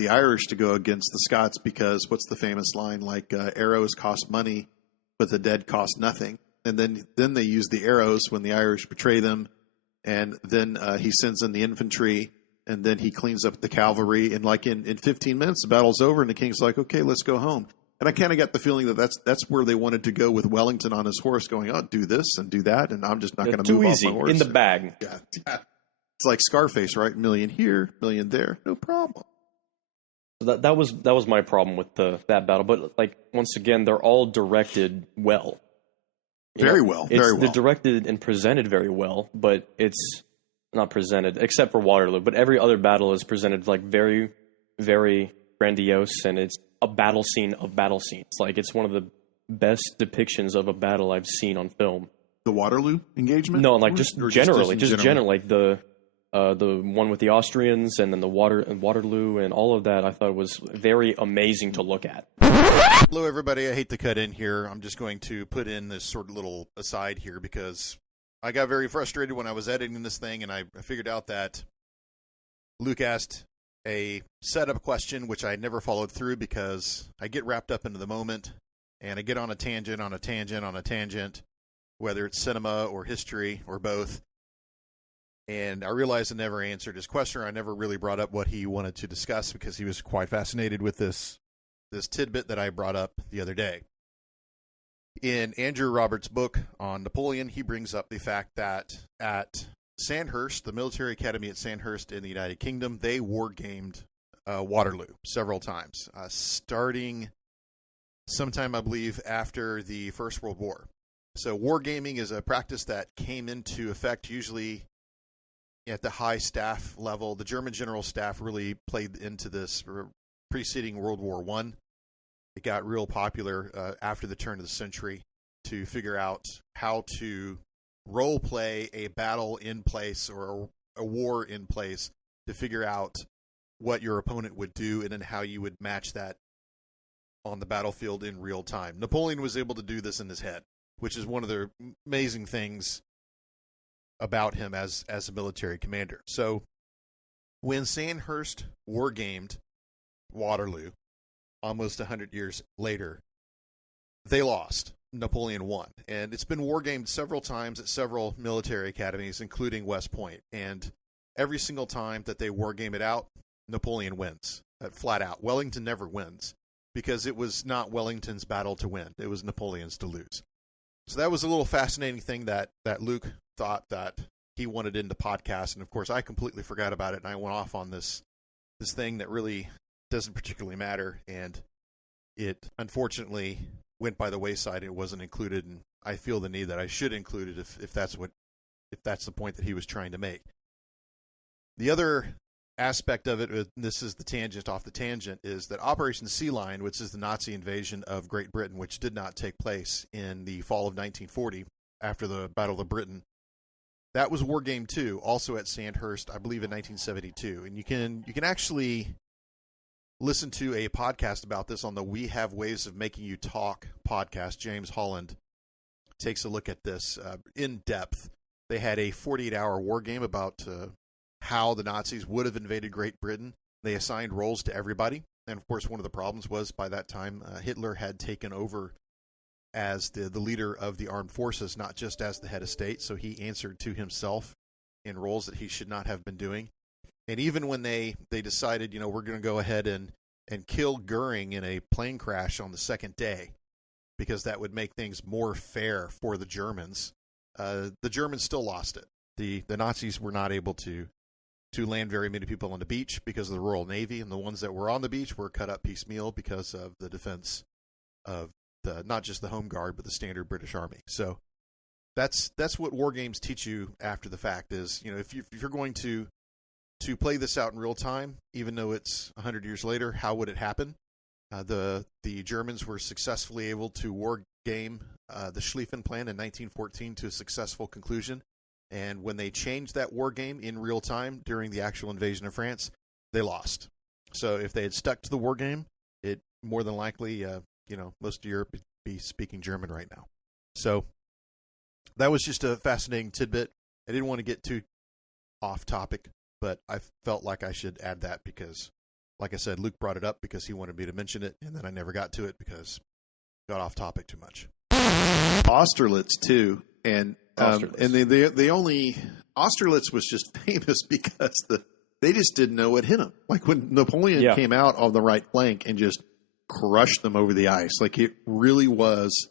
Irish to go against the Scots, because what's the famous line, like arrows cost money, but the dead cost nothing. And then they use the arrows when the Irish betray them, and then he sends in the infantry, and then he cleans up the cavalry, and like in 15 minutes the battle's over, and the king's like, okay, let's go home. And I kind of got the feeling that that's where they wanted to go with Wellington on his horse, going, oh, do this and do that, and I'm just not going to move off my horse. In the bag. Yeah. It's like Scarface, right? $1,000,000 here, $1,000,000 there, no problem. So that was my problem with that battle. But like, once again, they're all directed well. Very well. They're directed and presented very well, but it's not presented, except for Waterloo. But every other battle is presented like very, very grandiose, and it's a battle scene of battle scenes. Like, it's one of the best depictions of a battle I've seen on film. The Waterloo engagement? No, like just generally, like the one with the Austrians, and then the Waterloo, and all of that. I thought was very amazing to look at. Hello, everybody. I hate to cut in here. I'm just going to put in this sort of little aside here because I got very frustrated when I was editing this thing, and I figured out that Luke asked a setup question, which I never followed through because I get wrapped up into the moment, and I get on a tangent, whether it's cinema or history or both. And I realized I never answered his question. I never really brought up what he wanted to discuss because he was quite fascinated with this tidbit that I brought up the other day. In Andrew Roberts' book on Napoleon, he brings up the fact that at Sandhurst, the military academy at Sandhurst in the United Kingdom, they war-gamed Waterloo several times, starting sometime, I believe, after the First World War. So wargaming is a practice that came into effect usually at the high staff level. The German general staff really played into this preceding World War I. It got real popular after the turn of the century to figure out how to role play a battle in place or a war in place, to figure out what your opponent would do and then how you would match that on the battlefield in real time. Napoleon was able to do this in his head, which is one of the amazing things about him as a military commander. So when Sandhurst wargamed Waterloo almost 100 years later, they lost. Napoleon won. And it's been wargamed several times at several military academies, including West Point. And every single time that they wargame it out, Napoleon wins. Flat out. Wellington never wins, because it was not Wellington's battle to win. It was Napoleon's to lose. So that was a little fascinating thing that Luke thought that he wanted in the podcast. And of course, I completely forgot about it, and I went off on this thing that really doesn't particularly matter. And it unfortunately went by the wayside. It wasn't included, and I feel the need that I should include it if that's the point that he was trying to make. The other aspect of it, this is the tangent off the tangent, is that Operation Sea Lion, which is the Nazi invasion of Great Britain, which did not take place in the fall of 1940 after the Battle of Britain, that was war game 2, also at Sandhurst, I believe in 1972. And you can actually listen to a podcast about this on the We Have Ways of Making You Talk podcast. James Holland takes a look at this in depth. They had a 48-hour war game about how the Nazis would have invaded Great Britain. They assigned roles to everybody. And of course, one of the problems was by that time, Hitler had taken over as the leader of the armed forces, not just as the head of state. So he answered to himself in roles that he should not have been doing. And even when they decided, we're going to go ahead and kill Goering in a plane crash on the second day, because that would make things more fair for the Germans still lost it. The Nazis were not able to land very many people on the beach because of the Royal Navy, and the ones that were on the beach were cut up piecemeal because of the defense of not just the Home Guard, but the standard British Army. So that's what war games teach you after the fact is, if you're going to play this out in real time, even though it's 100 years later, how would it happen? The Germans were successfully able to war game the Schlieffen Plan in 1914 to a successful conclusion. And when they changed that war game in real time during the actual invasion of France, they lost. So if they had stuck to the war game, it more than likely, most of Europe would be speaking German right now. So that was just a fascinating tidbit. I didn't want to get too off topic, but I felt like I should add that because, like I said, Luke brought it up because he wanted me to mention it, and then I never got to it because I got off topic too much. Austerlitz too, and the only Austerlitz was just famous because they just didn't know what hit them. Like when Napoleon came out on the right flank and just crushed them over the ice, like it really was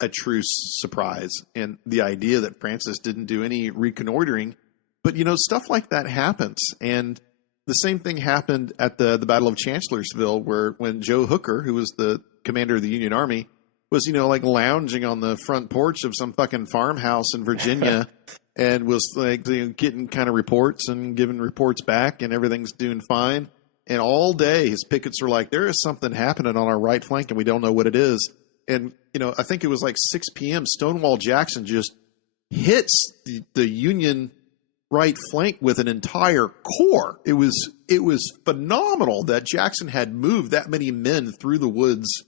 a true surprise. And the idea that Francis didn't do any reconnoitering, but stuff like that happens. And the same thing happened at the Battle of Chancellorsville, when Joe Hooker, who was the commander of the Union Army, was, like lounging on the front porch of some fucking farmhouse in Virginia and was like getting kind of reports and giving reports back, and everything's doing fine. And all day his pickets were like, there is something happening on our right flank and we don't know what it is. And, I think it was like 6 p.m. Stonewall Jackson just hits the Union right flank with an entire corps. It was phenomenal that Jackson had moved that many men through the woods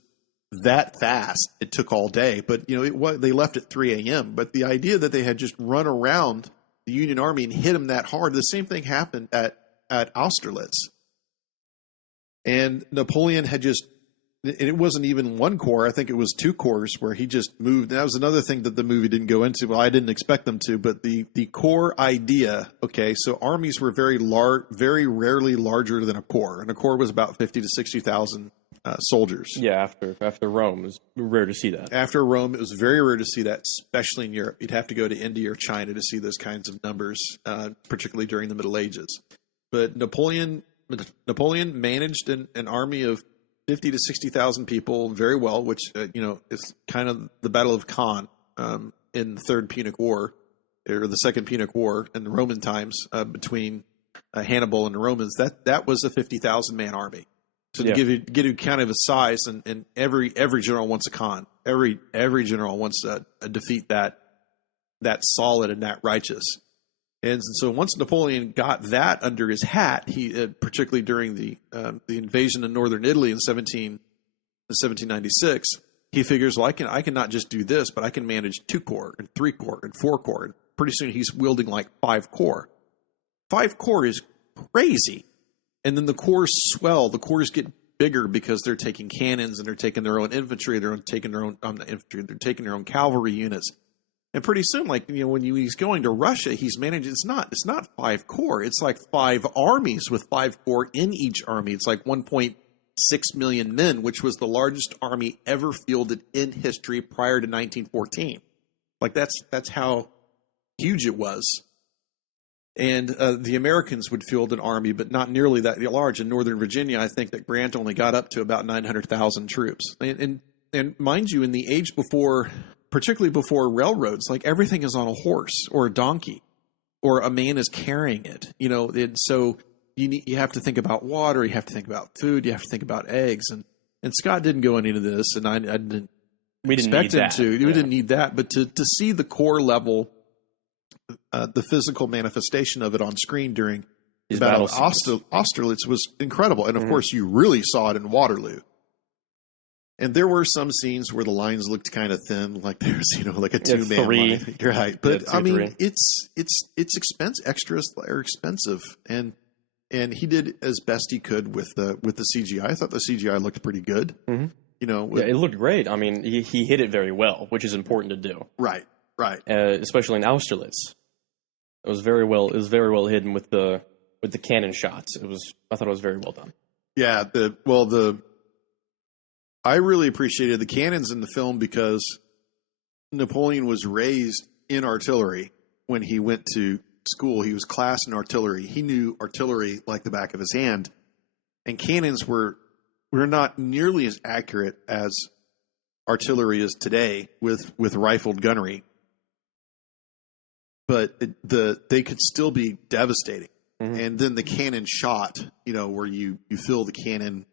that fast. It took all day, but they left at 3 a.m. But the idea that they had just run around the Union Army and hit them that hard, the same thing happened at Austerlitz. And Napoleon had just, and it wasn't even one corps, I think it was 2 corps where he just moved. That was another thing that the movie didn't go into. Well, I didn't expect them to, but the corps idea, okay, so armies were very rarely larger than a corps, and a corps was about 50 to 60,000 soldiers. Yeah, after Rome, it was rare to see that. After Rome, it was very rare to see that, especially in Europe. You'd have to go to India or China to see those kinds of numbers, particularly during the Middle Ages. But Napoleon managed an army of 50 to 60,000 people very well, which is kind of the Battle of Caen in the Third Punic War, or the Second Punic War in the Roman times, between Hannibal and the Romans. That was a 50,000 man army. So to give you kind of a size, and every general wants a Khan. Every general wants to defeat that solid and that righteous. And so once Napoleon got that under his hat, he particularly during the invasion of northern Italy in 1796, he figures, well, I can not just do this, but I can manage 2 corps and 3 corps and 4 corps. And pretty soon he's wielding like 5 corps. 5 corps is crazy. And then the corps swell. The corps get bigger because they're taking cannons and they're taking their own infantry. They're taking their own They're taking their own cavalry units. And pretty soon, when he's going to Russia, he's managing. It's not 5 corps. It's like 5 armies with 5 corps in each army. It's like 1.6 million men, which was the largest army ever fielded in history prior to 1914. Like that's how huge it was. And the Americans would field an army, but not nearly that large. In Northern Virginia, I think that Grant only got up to about 900,000 troops. And mind you, in the age before, particularly before railroads, like everything is on a horse or a donkey, or a man is carrying it. And so you have to think about water, you have to think about food, you have to think about eggs. And Scott didn't go into this, and I didn't expect him to. We didn't need that, but to see the core level. The physical manifestation of it on screen during the Battle of Austerlitz was incredible. And, of course, you really saw it in Waterloo. And there were some scenes where the lines looked kind of thin, like there's, like a 2-man line. You're right. But, it's expensive. Extras are expensive. And he did as best he could with the CGI. I thought the CGI looked pretty good. Mm-hmm. It looked great. I mean, he hit it very well, which is important to do. Right. Especially in Austerlitz. It was very well hidden with the cannon shots. I thought it was very well done. Yeah, I really appreciated the cannons in the film because Napoleon was raised in artillery when he went to school. He was classed in artillery. He knew artillery like the back of his hand. And cannons were not nearly as accurate as artillery is today with rifled gunnery. But they could still be devastating. Mm-hmm. And then the cannon shot, where you fill the cannon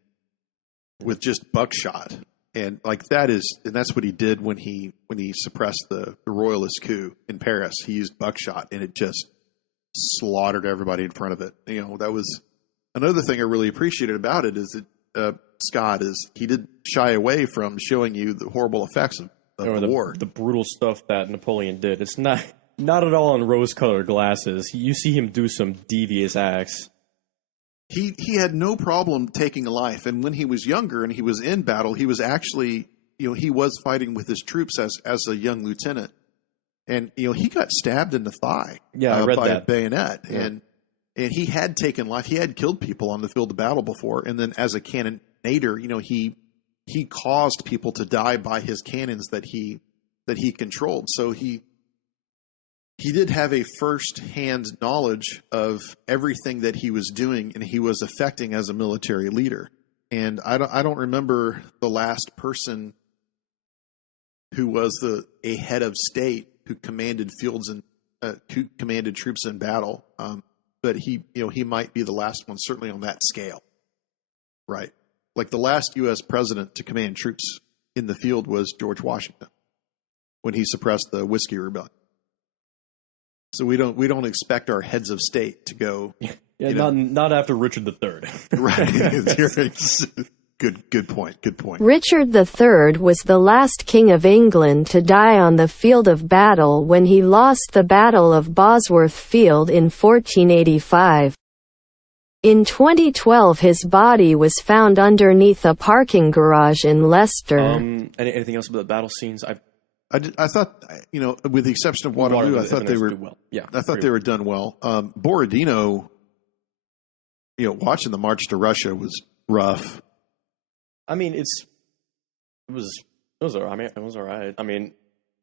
with just buckshot. And that's what he did when he suppressed the royalist coup in Paris. He used buckshot, and it just slaughtered everybody in front of it. That was another thing I really appreciated about it is that Scott he did shy away from showing you the horrible effects of the war, the brutal stuff that Napoleon did. It's not at all on rose-colored glasses. You see him do some devious acts. He had no problem taking a life, and when he was younger and he was in battle, he was actually, he was fighting with his troops as a young lieutenant, and he got stabbed in the thigh, I read by that. a bayonet, yeah. and he had taken life. He had killed people on the field of battle before, and then as a cannonator, he caused people to die by his cannons that he controlled. So he did have a first-hand knowledge of everything that he was doing, and he was affecting as a military leader. And I don't remember the last person who was a head of state who commanded fields and who commanded troops in battle. But he might be the last one, certainly on that scale, right? Like the last U.S. president to command troops in the field was George Washington when he suppressed the Whiskey Rebellion. So we don't expect our heads of state to go. Yeah, not after Richard III. Right. Good point. Richard III was the last king of England to die on the field of battle when he lost the Battle of Bosworth Field in 1485. In 2012 his body was found underneath a parking garage in Leicester. Anything else about the battle scenes? I thought, with the exception of Waterloo, I thought they were well. Yeah, I thought they were done well. Borodino, watching the March to Russia was rough. I mean, it was all right. It was all right. I mean,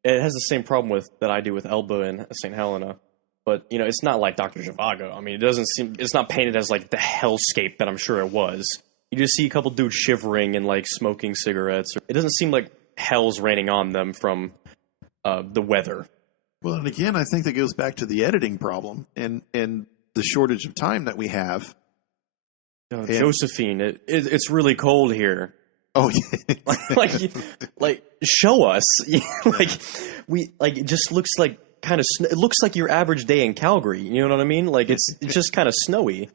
it has the same problem that I do with Elba and St. Helena, but it's not like Dr. Zhivago. I mean, it's not painted as like the hellscape that I'm sure it was. You just see a couple dudes shivering and like smoking cigarettes. It doesn't seem like hell's raining on them from the weather. Well, and again, I think that goes back to the editing problem and the shortage of time that we have. Josephine, it's really cold here. Oh, yeah. like show us. It just looks like kind of. It looks like your average day in Calgary. You know what I mean? Like it's just kind of snowy.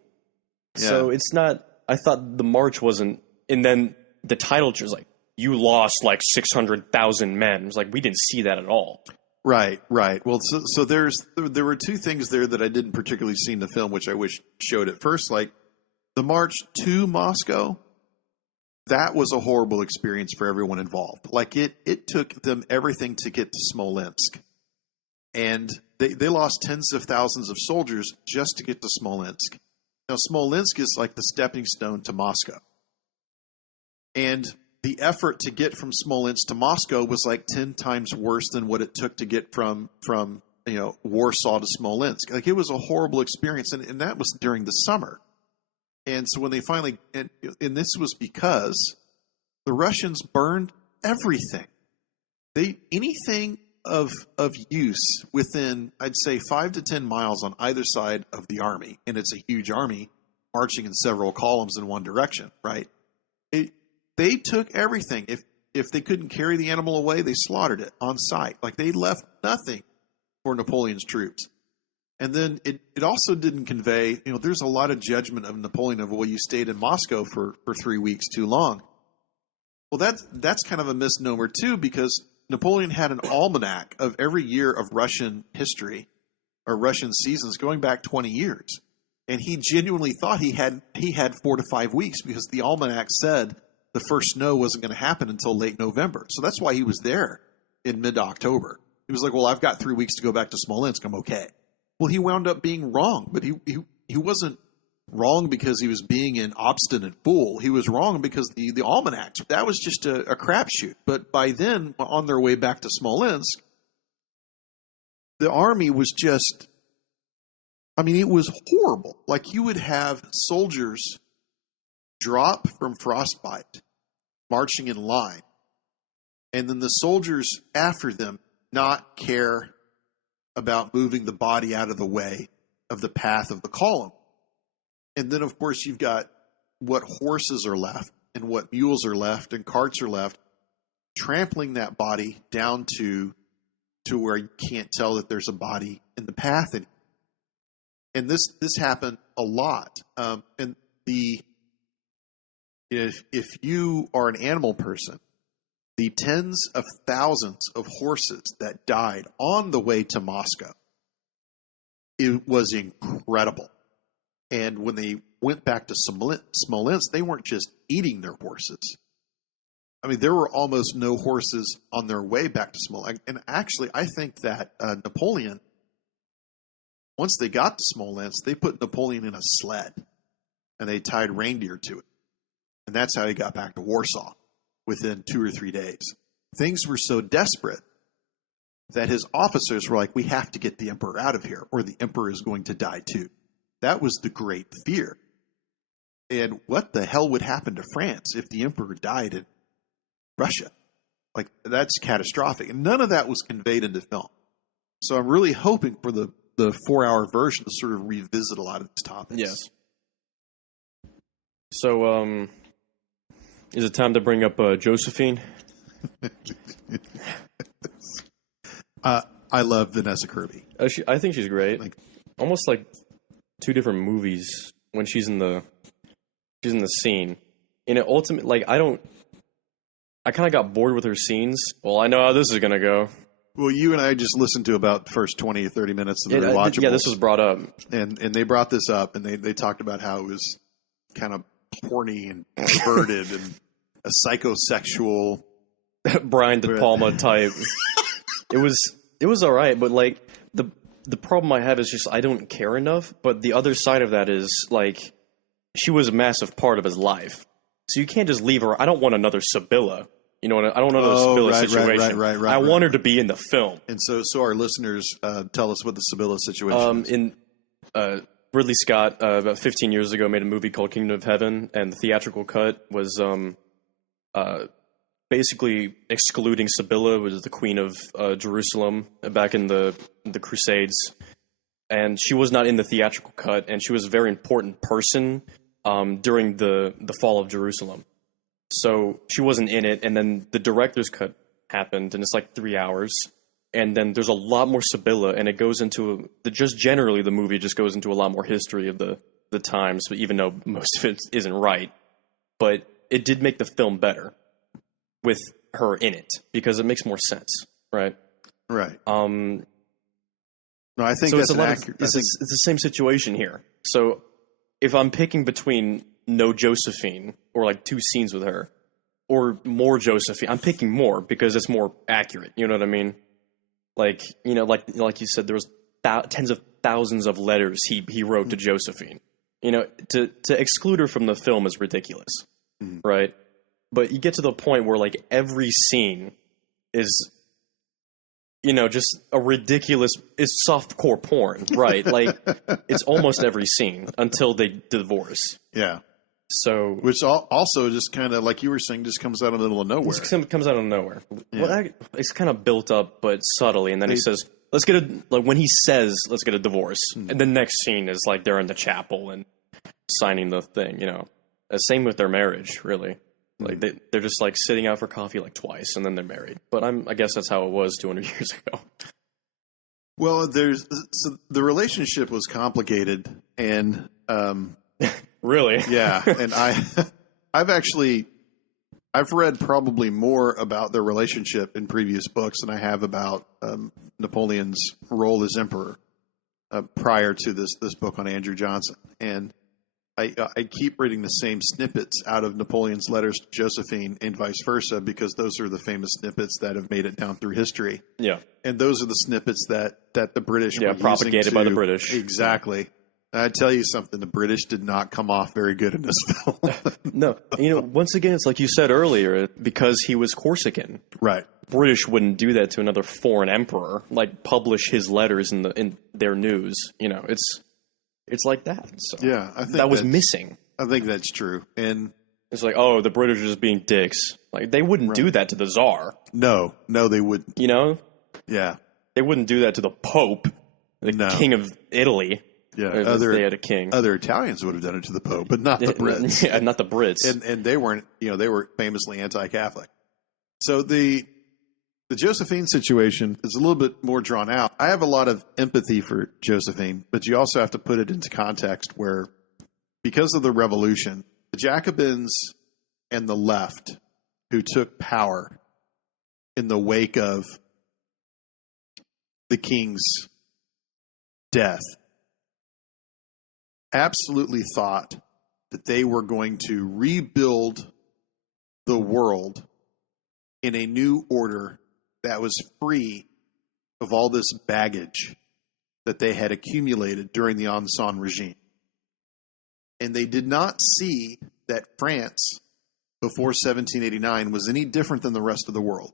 Yeah. So it's not. I thought the march wasn't, and then the title was like, you lost like 600,000 men. It was like, we didn't see that at all. Right. Well, so there were two things there that I didn't particularly see in the film, which I wish showed at first. Like the march to Moscow, that was a horrible experience for everyone involved. Like it took them everything to get to Smolensk. And they lost tens of thousands of soldiers just to get to Smolensk. Now, Smolensk is like the stepping stone to Moscow. And the effort to get from Smolensk to Moscow was like 10 times worse than what it took to get from Warsaw to Smolensk. Like it was a horrible experience, and that was during the summer. And so when they finally, and this was because the Russians burned everything. Anything of use within, I'd say, 5 to 10 miles on either side of the army, and it's a huge army marching in several columns in one direction, right? They took everything. If they couldn't carry the animal away, they slaughtered it on site. Like they left nothing for Napoleon's troops. And then it also didn't convey, there's a lot of judgment of Napoleon of, well, you stayed in Moscow for 3 weeks too long. Well, that's kind of a misnomer too, because Napoleon had an almanac of every year of Russian history or Russian seasons going back 20 years. And he genuinely thought he had 4 to 5 weeks because the almanac said the first snow wasn't going to happen until late November. So that's why he was there in mid-October. He was like, well, I've got 3 weeks to go back to Smolensk. I'm okay. Well, he wound up being wrong, but he wasn't wrong because he was being an obstinate fool. He was wrong because the almanacs, that was just a crapshoot. But by then, on their way back to Smolensk, the army was just, I mean, it was horrible. Like, you would have soldiers drop from frostbite, marching in line, and then the soldiers after them not care about moving the body out of the way of the path of the column. And then, of course, you've got what horses are left and what mules are left and carts are left, trampling that body down to where you can't tell that there's a body in the path. And this happened a lot. And if you are an animal person, the tens of thousands of horses that died on the way to Moscow, it was incredible. And when they went back to Smolensk, they weren't just eating their horses. I mean, there were almost no horses on their way back to Smolensk. And actually, I think that Napoleon, once they got to Smolensk, they put Napoleon in a sled and they tied reindeer to it. And that's how he got back to Warsaw within 2 or 3 days. Things were so desperate that his officers were like, we have to get the emperor out of here or the emperor is going to die too. That was the great fear. And what the hell would happen to France if the emperor died in Russia? Like, that's catastrophic. And none of that was conveyed into film. So I'm really hoping for the 4-hour version to sort of revisit a lot of these topics. Yes. So, is it time to bring up Josephine? I love Vanessa Kirby. I think she's great. Like, almost like 2 different movies when she's in the scene. And it ultimately, like, I kind of got bored with her scenes. Well, I know how this is going to go. Well, you and I just listened to about the first 20 or 30 minutes of the rewatchables. Yeah, this was brought up. And they brought this up, and they talked about how it was kind of horny and perverted and a psychosexual Brian De Palma type. It was all right, but like the problem I have is just I don't care enough. But the other side of that is, like, she was a massive part of his life, so you can't just leave her. I don't want another Sibylla. You know, I don't want another Sibylla situation. I want her to be in the film. And so our listeners tell us what the Sibylla situation is. Ridley Scott, about 15 years ago, made a movie called Kingdom of Heaven, and the theatrical cut was basically excluding Sibylla, which is the queen of Jerusalem back in the Crusades. And she was not in the theatrical cut, and she was a very important person during the fall of Jerusalem. So she wasn't in it, and then the director's cut happened, and it's like 3 hours. And then there's a lot more Sibylla, and it goes into generally the movie just goes into a lot more history of the times, even though most of it isn't right. But it did make the film better with her in it because it makes more sense, right? Right. No, I think that's accurate. It's the same situation here. So if I'm picking between no Josephine or like 2 scenes with her or more Josephine, I'm picking more because it's more accurate. You know what I mean? Like, you know, like you said, there was tens of thousands of letters he wrote to Josephine. You know, to exclude her from the film is ridiculous, right? But you get to the point where, like, every scene is, you know, just a ridiculous, it's softcore porn, right? Like, it's almost every scene until they divorce. Yeah. So, which also just kind of, like you were saying, just comes out of the middle of nowhere. It comes out of nowhere. Yeah. Well, it's kind of built up, but subtly. And then he says, let's get a divorce. And the next scene is like they're in the chapel and signing the thing, you know. Same with their marriage, really. Like they're just like sitting out for coffee like twice and then they're married. But I guess that's how it was 200 years ago. Well, the relationship was complicated and, really? Yeah. And I've read probably more about their relationship in previous books than I have about Napoleon's role as emperor prior to this book on Andrew Johnson. And I keep reading the same snippets out of Napoleon's letters to Josephine and vice versa, because those are the famous snippets that have made it down through history. Yeah. And those are the snippets that the British were propagated by the British. Exactly. I tell you something, the British did not come off very good in this film. No. Once again, it's like you said earlier, because he was Corsican. Right. British wouldn't do that to another foreign emperor, like publish his letters in their news. It's like that. So yeah, I think that was missing. I think that's true. And it's like, oh, the British are just being dicks. Like, they wouldn't do that to the Tsar. No, they wouldn't. Yeah. They wouldn't do that to the Pope, the King of Italy. Yeah, if they had a king. Other Italians would have done it to the Pope, but not the Brits. Yeah, not the Brits. And they weren't, they were famously anti-Catholic. So the Josephine situation is a little bit more drawn out. I have a lot of empathy for Josephine, but you also have to put it into context where, because of the revolution, the Jacobins and the left who took power in the wake of the king's death absolutely thought that they were going to rebuild the world in a new order that was free of all this baggage that they had accumulated during the Ancien regime. And they did not see that France before 1789 was any different than the rest of the world.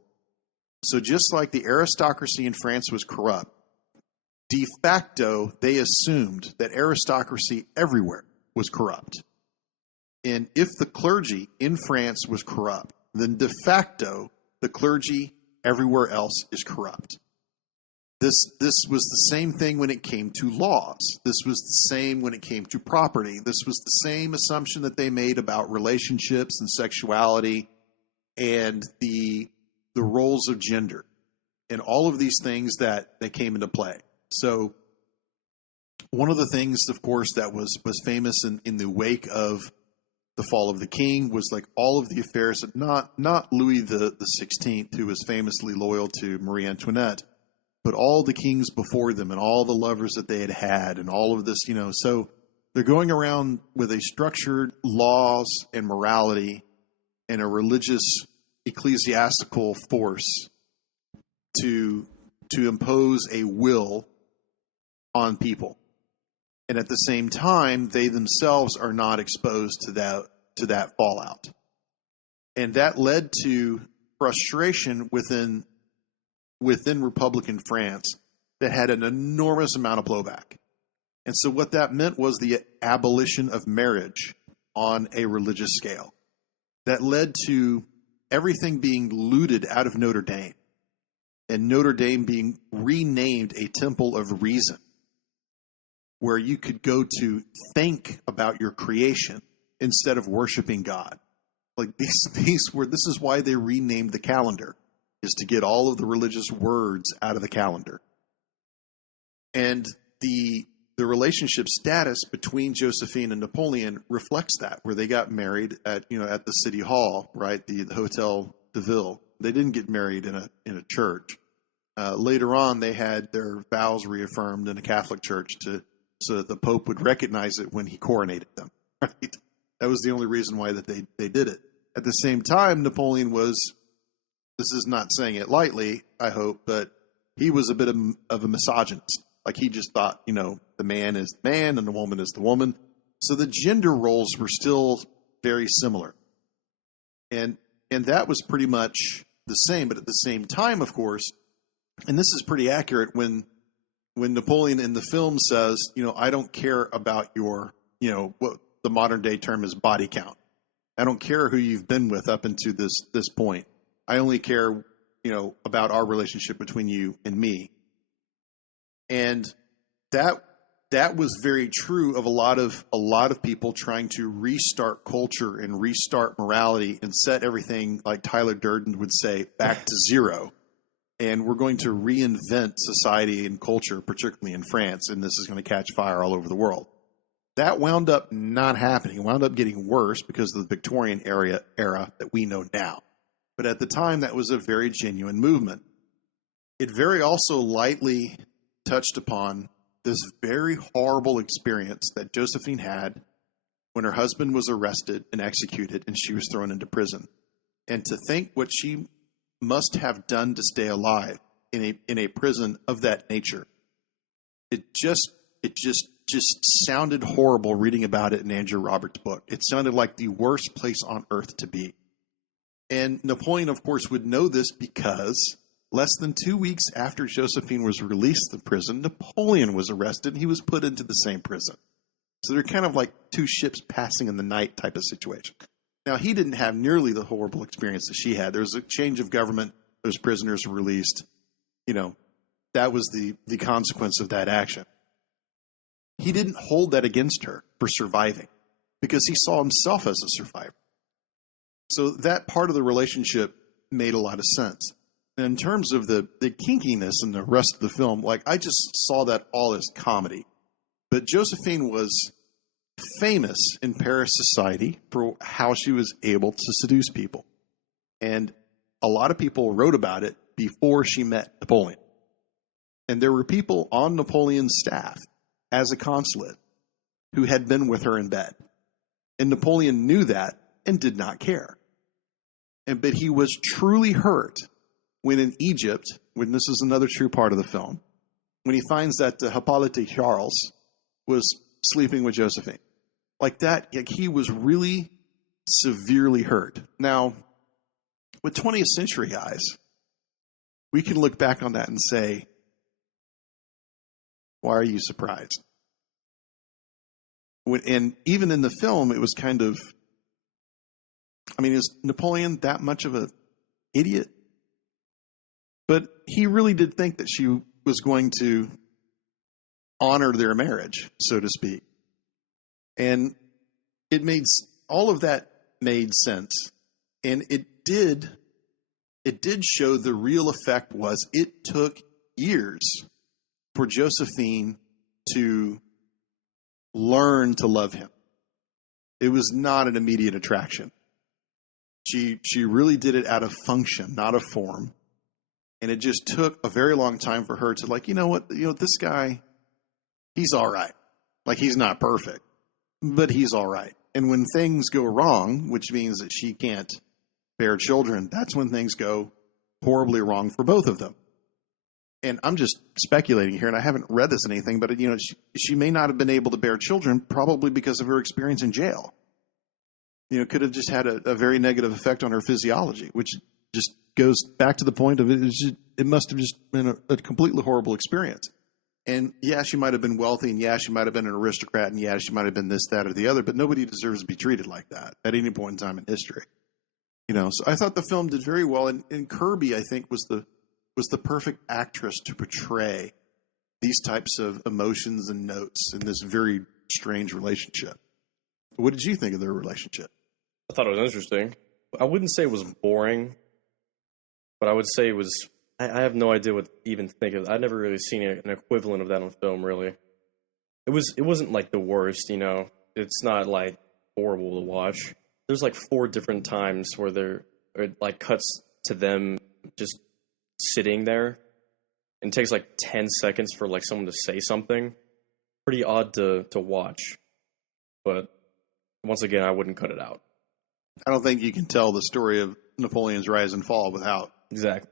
So just like the aristocracy in France was corrupt, de facto, they assumed that aristocracy everywhere was corrupt. And if the clergy in France was corrupt, then de facto, the clergy everywhere else is corrupt. This was the same thing when it came to laws. This was the same when it came to property. This was the same assumption that they made about relationships and sexuality and the roles of gender and all of these things that came into play. So one of the things, of course, that was famous in the wake of the fall of the king was like all of the affairs that not Louis the 16th, who was famously loyal to Marie Antoinette, but all the kings before them and all the lovers that they had and all of this, so they're going around with a structured laws and morality and a religious ecclesiastical force to impose a will on people. And at the same time, they themselves are not exposed to that fallout. And that led to frustration within Republican France that had an enormous amount of blowback. And so what that meant was the abolition of marriage on a religious scale. That led to everything being looted out of Notre Dame, and Notre Dame being renamed a Temple of Reason, where you could go to think about your creation instead of worshiping God. Like this is why they renamed the calendar, is to get all of the religious words out of the calendar. And the relationship status between Josephine and Napoleon reflects that, where they got married at the city hall, right? The Hotel de Ville. They didn't get married in a church. Later on, they had their vows reaffirmed in a Catholic church so that the Pope would recognize it when he coronated them. Right? That was the only reason why that they did it. At the same time, Napoleon was, this is not saying it lightly, I hope, but he was a bit of a misogynist. Like he just thought, the man is the man and the woman is the woman. So the gender roles were still very similar. And that was pretty much the same. But at the same time, of course, and this is pretty accurate when Napoleon in the film says, I don't care about your, what the modern day term is body count. I don't care who you've been with up into this point. I only care, about our relationship between you and me. And that was very true of a lot of people trying to restart culture and restart morality and set everything, like Tyler Durden would say, back to zero. And we're going to reinvent society and culture, particularly in France, and this is going to catch fire all over the world. That wound up not happening. It wound up getting worse because of the Victorian era that we know now. But at the time, that was a very genuine movement. It very also lightly touched upon this very horrible experience that Josephine had when her husband was arrested and executed and she was thrown into prison. And to think what she must have done to stay alive in a prison of that nature. It just sounded horrible reading about it in Andrew Roberts' book. It sounded like the worst place on earth to be. And Napoleon, of course, would know this because less than 2 weeks after Josephine was released from prison, Napoleon was arrested and he was put into the same prison. So they're kind of like two ships passing in the night type of situation. Now, he didn't have nearly the horrible experience that she had. There was a change of government. Those prisoners were released. You know, that was the consequence of that action. He didn't hold that against her for surviving because he saw himself as a survivor. So that part of the relationship made a lot of sense. And in terms of the kinkiness and the rest of the film, like I just saw that all as comedy. But Josephine was famous in Paris society for how she was able to seduce people. And a lot of people wrote about it before she met Napoleon. And there were people on Napoleon's staff as a consulate who had been with her in bed. And Napoleon knew that and did not care. But he was truly hurt when in Egypt, when this is another true part of the film, when he finds that Hippolyte Charles was sleeping with Josephine. Like that, like he was really severely hurt. Now, with 20th century eyes, we can look back on that and say, why are you surprised? And even in the film, it was kind of, I mean, is Napoleon that much of an idiot? But he really did think that she was going to honor their marriage, so to speak. And all of that made sense. And it did show the real effect was it took years for Josephine to learn to love him. It was not an immediate attraction. She really did it out of function, not of form. And it just took a very long time for her to like, this guy, he's all right. Like he's not perfect, but he's all right. And when things go wrong, which means that she can't bear children, that's when things go horribly wrong for both of them. And I'm just speculating here, and I haven't read this in anything, but she may not have been able to bear children probably because of her experience in jail. Could have just had a very negative effect on her physiology, which just goes back to the point of it must have just been a completely horrible experience. And yeah, she might have been wealthy, and yeah, she might have been an aristocrat, and yeah, she might have been this, that, or the other, but nobody deserves to be treated like that at any point in time in history. So I thought the film did very well, and Kirby, I think, was the perfect actress to portray these types of emotions and notes in this very strange relationship. What did you think of their relationship? I thought it was interesting. I wouldn't say it was boring, but I would say it was. I have no idea what to even think of. I've never really seen an equivalent of that on film. Really, it wasn't like the worst. It's not like horrible to watch. There's like 4 different times where it like cuts to them just sitting there, and it takes like 10 seconds for like someone to say something. Pretty odd to watch, but once again, I wouldn't cut it out. I don't think you can tell the story of Napoleon's rise and fall without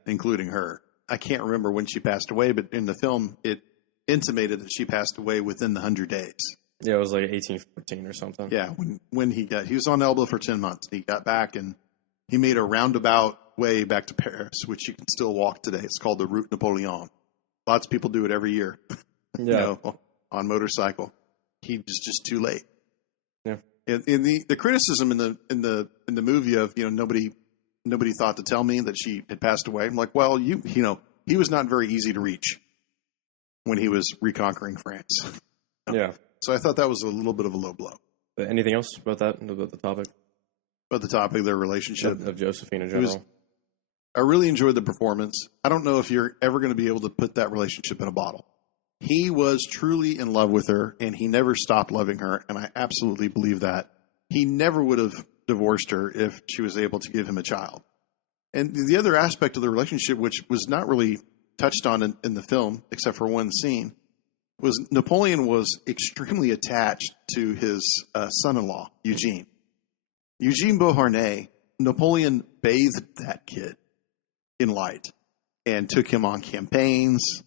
including her. I can't remember when she passed away, but in the film, it intimated that she passed away within the 100 days. Yeah, it was like 1814 or something. Yeah, when he was on elbow for 10 months. He got back and he made a roundabout way back to Paris, which you can still walk today. It's called the Route Napoleon. Lots of people do it every year. Yeah. On motorcycle. He was just too late. Yeah. In the criticism in the movie of nobody thought to tell me that she had passed away. I'm like, well, he was not very easy to reach when he was reconquering France. Yeah. So I thought that was a little bit of a low blow. But anything else about that? About the topic? About the topic of their relationship of Josephine in general. I really enjoyed the performance. I don't know if you're ever going to be able to put that relationship in a bottle. He was truly in love with her, and he never stopped loving her, and I absolutely believe that. He never would have divorced her if she was able to give him a child. And the other aspect of the relationship, which was not really touched on in the film, except for one scene, was Napoleon was extremely attached to his son-in-law, Eugene. Eugene Beauharnais, Napoleon bathed that kid in light and took him on campaigns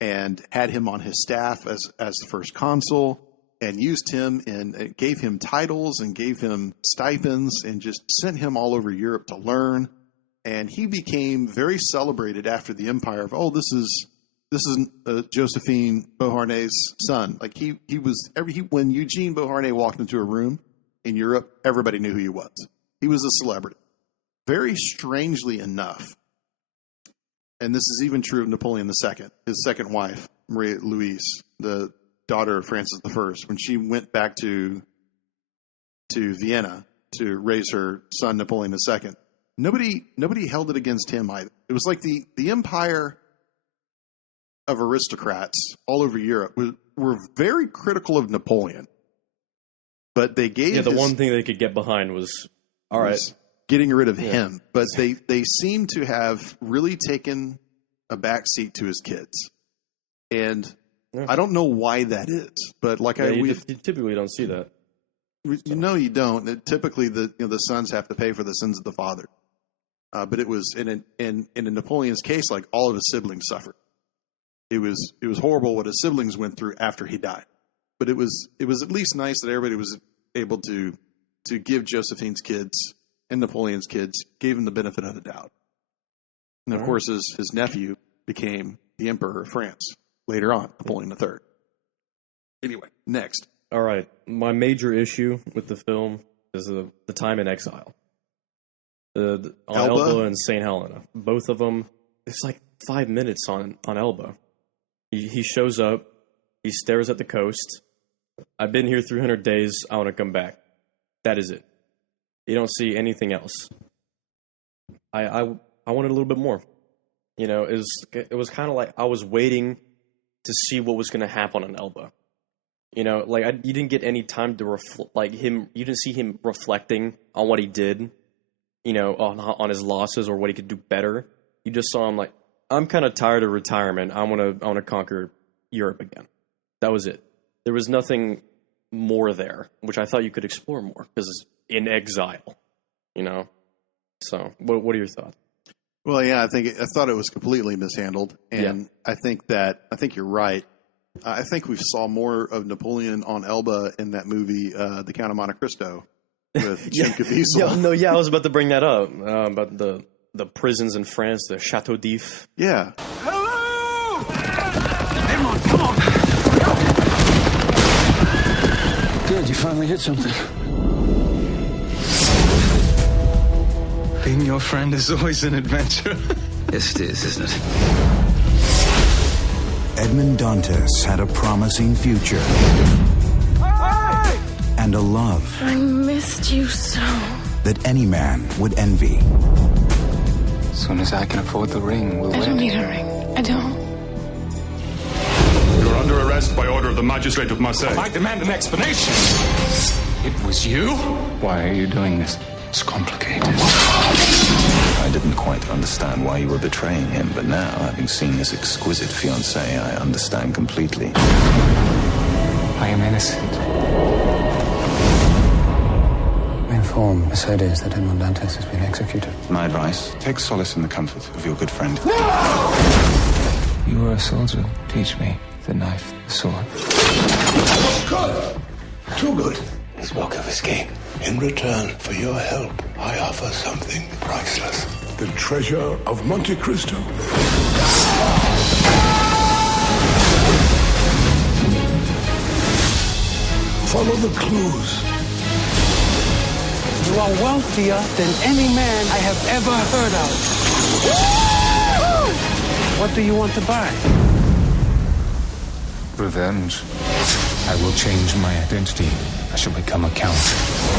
and had him on his staff as the first consul and used him and gave him titles and gave him stipends and just sent him all over Europe to learn. And he became very celebrated after the empire of, oh, this is Josephine Beauharnais' son. Like when Eugene Beauharnais walked into a room in Europe, everybody knew who he was. He was a celebrity. Very strangely enough, and this is even true of Napoleon II, his second wife, Marie Louise, the daughter of Francis I, when she went back to Vienna to raise her son Napoleon II, nobody held it against him either. It was like the empire of aristocrats all over Europe were very critical of Napoleon, but they gave the one thing they could get behind was all right, getting rid of him. But they seem to have really taken a backseat to his kids, and I don't know why that is. But you typically don't see that. You don't. Typically, the sons have to pay for the sins of the father. But it was in Napoleon's case, like all of his siblings suffered. It was horrible what his siblings went through after he died. But it was at least nice that everybody was able to give Josephine's kids and Napoleon's kids, gave him the benefit of the doubt. And of course, his nephew became the Emperor of France later on, Napoleon III. Anyway, next. All right. My major issue with the film is the time in exile. On Elba and St. Helena. Both of them, it's like 5 minutes on Elba. He shows up, he stares at the coast. I've been here 300 days, I want to come back. That is it. You don't see anything else. I wanted a little bit more. It was kind of like I was waiting to see what was going to happen on Elba. You didn't get any time to you didn't see him reflecting on what he did, on his losses or what he could do better. You just saw him like, I'm kind of tired of retirement. I want to conquer Europe again. That was it. There was nothing more there, which I thought you could explore more because it's in exile, So, what are your thoughts? Well, yeah, I thought it was completely mishandled, and I think you're right. I think we saw more of Napoleon on Elba in that movie, The Count of Monte Cristo, with Jim Caviezel. I was about to bring that up about the prisons in France, the Chateau d'If. Yeah. Hello! Come on! Good, you finally hit something. Being your friend is always an adventure. Yes, it is, isn't it? Edmond Dantes had a promising future. Hey! And a love. I missed you so. That any man would envy. As soon as I can afford the ring, we'll win. I don't need a ring. I don't. You're under arrest by order of the magistrate of Marseille. I demand an explanation. It was you? Why are you doing this? It's complicated. I didn't quite understand why you were betraying him, but now, having seen his exquisite fiancée, I understand completely. I am innocent. Inform Mercedes that Edmond Dantes has been executed. My advice, take solace in the comfort of your good friend. No! You are a soldier. Teach me the knife, the sword. Good. Too good. His walk of escape. In return for your help, I offer something priceless. The treasure of Monte Cristo. Follow the clues. You are wealthier than any man I have ever heard of. What do you want to buy? Revenge. I will change my identity. I shall become a count.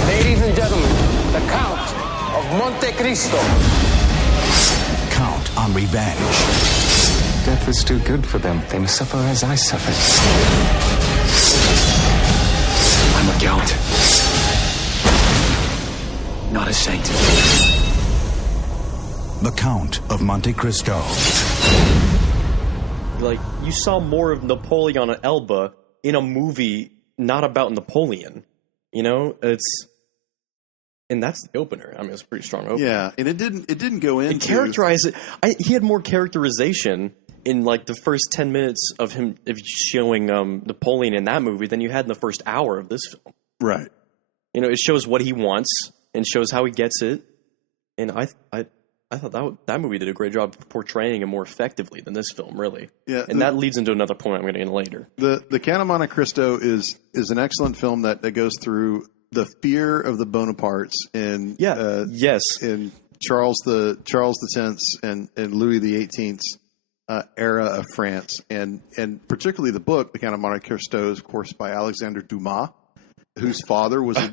Ladies and gentlemen, the Count of Monte Cristo. Count on revenge. Death is too good for them. They must suffer as I suffered. I'm a count. Not a saint. The Count of Monte Cristo. Like, you saw more of Napoleon and Elba in a movie not about Napoleon. You know, and that's the opener. I mean, it's a pretty strong opener. Yeah, and it didn't go into... It characterized it. He had more characterization in, like, the first 10 minutes of him showing Napoleon in that movie than you had in the first hour of this film. Right. You know, it shows what he wants and shows how he gets it. And I thought that movie did a great job of portraying him more effectively than this film, really. Yeah, and that leads into another point I'm going to get in later. The Count of Monte Cristo is an excellent film that goes through the fear of the Bonapartes in in Charles X and Louis XVIII's era of France, and particularly the book The Count of Monte Cristo is, of course, by Alexandre Dumas, whose father was a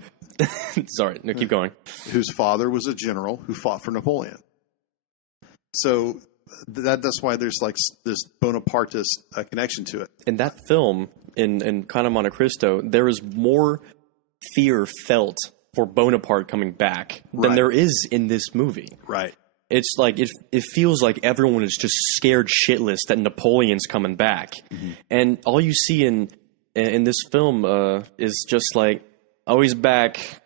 sorry, no, keep going. Whose father was a general who fought for Napoleon. So that's why there's like this Bonapartist connection to it. In that film, in Count of Monte Cristo, there is more fear felt for Bonaparte coming back than there is in this movie. Right. It's like it feels like everyone is just scared shitless that Napoleon's coming back, and all you see in this film is just like, oh, he's back.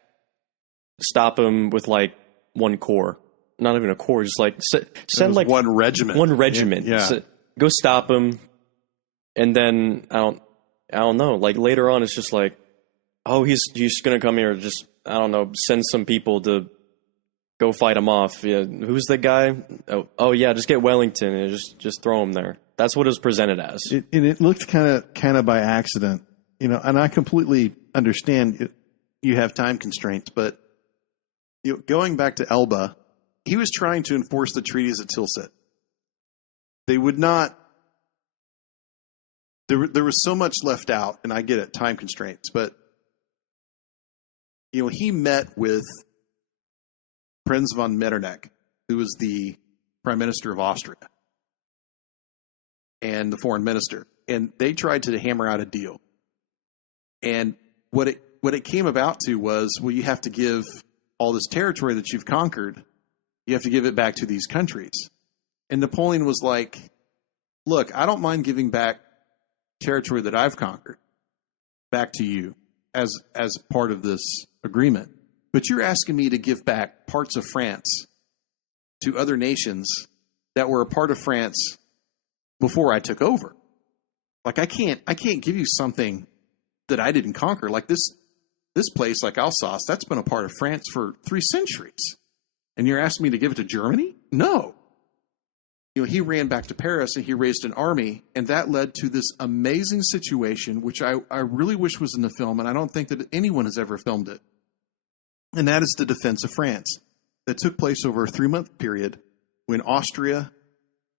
Stop him with like one corps. Not even a corps, just like send like one regiment. One regiment. Yeah. So, go stop him. And then I don't know. Like later on, it's just like, oh, he's gonna come here. Just, I don't know, send some people to go fight him off. Yeah, who's the guy? Oh yeah, just get Wellington and just throw him there. That's what it was presented as. It looked kind of by accident, you know. And I completely understand you have time constraints, but you know, going back to Elba, he was trying to enforce the treaties at Tilsit. They would not. There was so much left out, and I get it, time constraints, but you know, he met with Prinz von Metternich, who was the Prime Minister of Austria and the Foreign Minister, and they tried to hammer out a deal. And what it came about to was, well, you have to give all this territory that you've conquered, you have to give it back to these countries. And Napoleon was like, look, I don't mind giving back territory that I've conquered back to you as part of this agreement. But you're asking me to give back parts of France to other nations that were a part of France before I took over. Like, I can't give you something that I didn't conquer. Like this place, like Alsace, that's been a part of France for 3 centuries. And you're asking me to give it to Germany? No. You know, he ran back to Paris and he raised an army, and that led to this amazing situation, which I really wish was in the film, and I don't think that anyone has ever filmed it. And that is the defense of France that took place over a 3-month period when Austria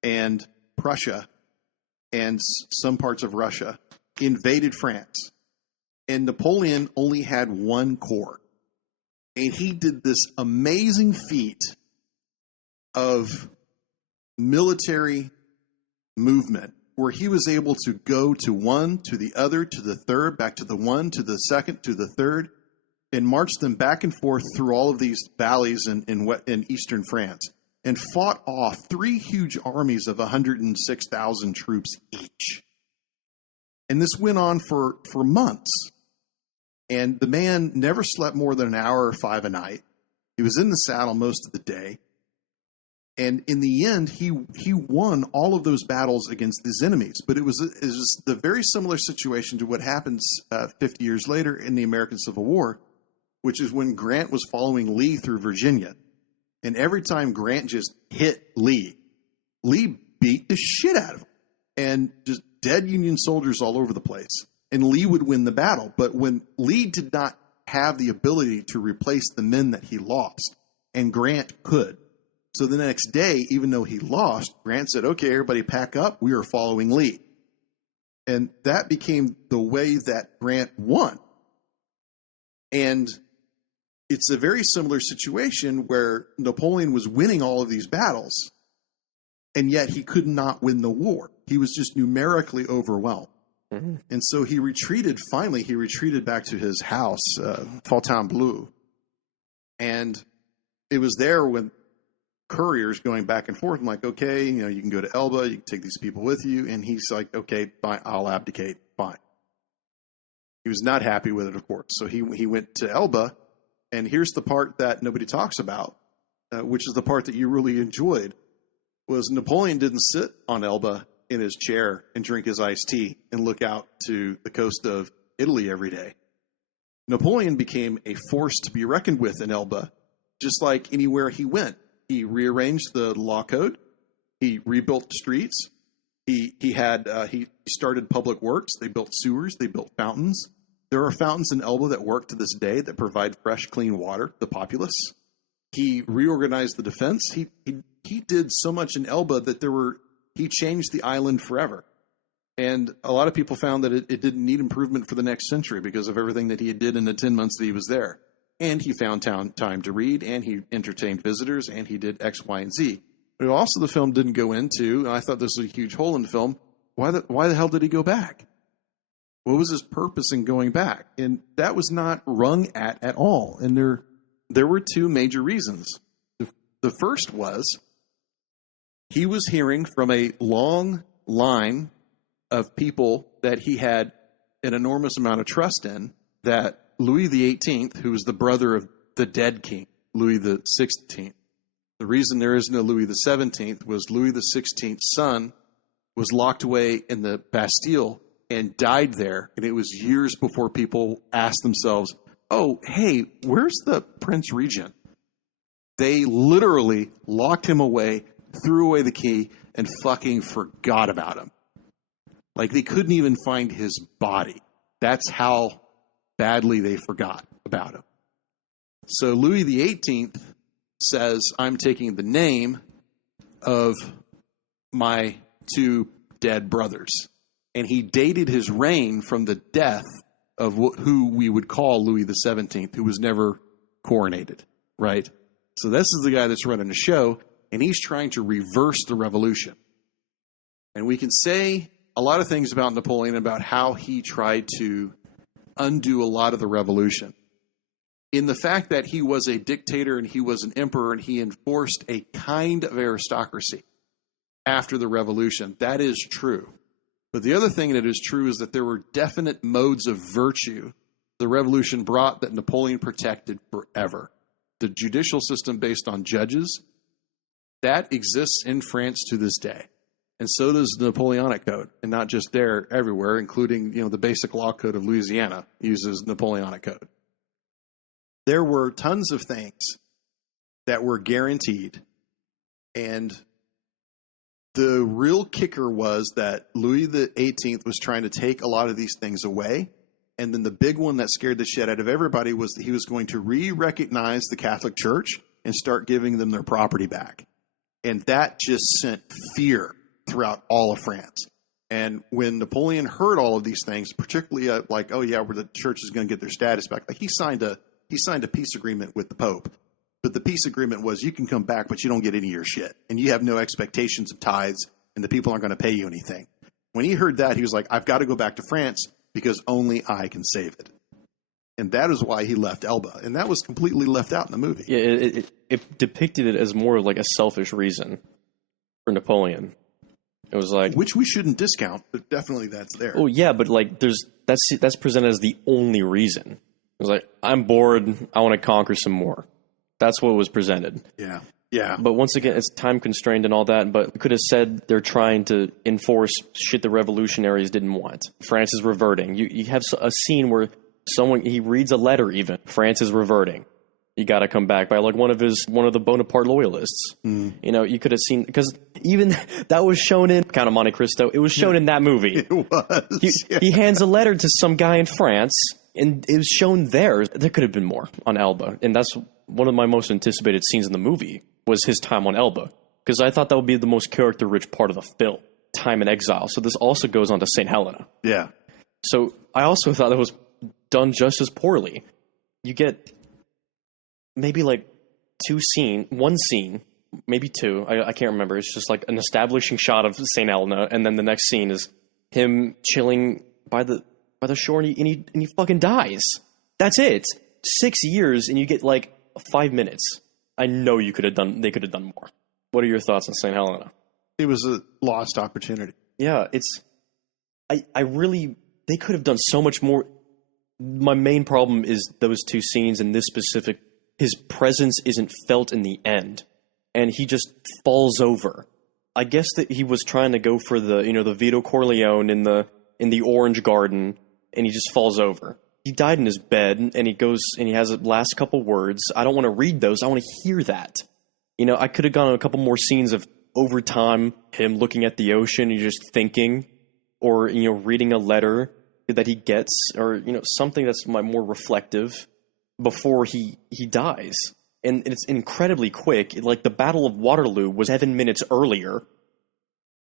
and Prussia and some parts of Russia invaded France. And Napoleon only had 1 corps. And he did this amazing feat of military movement where he was able to go to one, to the other, to the third, back to the one, to the second, to the third, and march them back and forth through all of these valleys in eastern France, and fought off 3 huge armies of 106,000 troops each. And this went on for months. And the man never slept more than an hour or 5 a night. He was in the saddle most of the day. And in the end, he won all of those battles against his enemies. But it was the very similar situation to what happens 50 years later in the American Civil War, which is when Grant was following Lee through Virginia. And every time Grant just hit Lee beat the shit out of him. And just dead Union soldiers all over the place. And Lee would win the battle. But when Lee did not have the ability to replace the men that he lost, and Grant could. So the next day, even though he lost, Grant said, okay, everybody pack up. We are following Lee. And that became the way that Grant won. And it's a very similar situation where Napoleon was winning all of these battles, and yet he could not win the war. He was just numerically overwhelmed. Mm-hmm. And so he retreated back to his house, Fontainebleau. And it was there when couriers going back and forth. I'm like, okay, you can go to Elba, you can take these people with you. And he's like, okay, fine, I'll abdicate. Fine. He was not happy with it, of course. So he went to Elba. And here's the part that nobody talks about, which is the part that you really enjoyed, was Napoleon didn't sit on Elba in his chair and drink his iced tea and look out to the coast of Italy every day. Napoleon became a force to be reckoned with in Elba, just like anywhere he went. He rearranged the law code. He rebuilt the streets. He started public works. They built sewers. They built fountains. There are fountains in Elba that work to this day that provide fresh, clean water to the populace. He reorganized the defense. He did so much in Elba that he changed the island forever. And a lot of people found that it didn't need improvement for the next century because of everything that he did in the 10 months that he was there. And he found time to read, and he entertained visitors, and he did X, Y, and Z. But also the film didn't go into, and I thought this was a huge hole in the film, why the hell did he go back? What was his purpose in going back? And that was not rung at all. And there were two major reasons. The first was he was hearing from a long line of people that he had an enormous amount of trust in, that Louis XVIII, who was the brother of the dead king, Louis XVI. The reason there is no Louis XVII was Louis XVI's son was locked away in the Bastille and died there. And it was years before people asked themselves, oh, hey, where's the Prince Regent? They literally locked him away, threw away the key, and fucking forgot about him. Like, they couldn't even find his body. That's how badly they forgot about him. So Louis XVIII says, I'm taking the name of my two dead brothers. And he dated his reign from the death of who we would call Louis XVII, who was never coronated, right? So this is the guy that's running the show, and he's trying to reverse the revolution. And we can say a lot of things about Napoleon, about how he tried to undo a lot of the revolution. In the fact that he was a dictator and he was an emperor and he enforced a kind of aristocracy after the revolution, that is true. But the other thing that is true is that there were definite modes of virtue the revolution brought that Napoleon protected forever. The judicial system based on judges, that exists in France to this day. And so does the Napoleonic Code, and not just there, everywhere, including, the basic law code of Louisiana uses Napoleonic Code. There were tons of things that were guaranteed, and the real kicker was that Louis XVIII was trying to take a lot of these things away, and then the big one that scared the shit out of everybody was that he was going to re-recognize the Catholic Church and start giving them their property back. And that just sent fear throughout all of France. And when Napoleon heard all of these things, particularly where the church is going to get their status back, like he signed a peace agreement with the Pope. But the peace agreement was, you can come back, but you don't get any of your shit. And you have no expectations of tithes, and the people aren't going to pay you anything. When he heard that, he was like, I've got to go back to France because only I can save it. And that is why he left Elba. And that was completely left out in the movie. Yeah, it depicted it as more like a selfish reason for Napoleon. It was like, which we shouldn't discount, but definitely that's there. Oh yeah, but like that's presented as the only reason. It was like, I'm bored, I want to conquer some more. That's what was presented. Yeah. But once again, it's time constrained and all that, but we could have said they're trying to enforce shit the revolutionaries didn't want. France is reverting. You have a scene where he reads a letter even. France is reverting. You got to come back by like one of the Bonaparte loyalists. You could have seen, because even that was shown in Count of Monte Cristo. It was shown in that movie. It was. He hands a letter to some guy in France, and it was shown there. There could have been more on Elba, and that's one of my most anticipated scenes in the movie was his time on Elba, because I thought that would be the most character-rich part of the film, time in exile. So this also goes on to St. Helena. Yeah. So I also thought that was done just as poorly. You get maybe like one scene, maybe two. I can't remember. It's just like an establishing shot of St. Helena, and then the next scene is him chilling by the shore, and he fucking dies. That's it. 6 years, and you get like 5 minutes. I know they could have done more. What are your thoughts on St. Helena? It was a lost opportunity. Yeah, I really, they could have done so much more. My main problem is those two scenes and this specific, his presence isn't felt in the end, and he just falls over. I guess that he was trying to go for the, the Vito Corleone in the Orange Garden, and he just falls over. He died in his bed, and he goes and he has the last couple words. I don't want to read those. I want to hear that. I could have gone a couple more scenes of over time, him looking at the ocean and just thinking, or, reading a letter that he gets, or, something that's more reflective before he dies. And it's incredibly quick. Like, the Battle of Waterloo was 7 minutes earlier,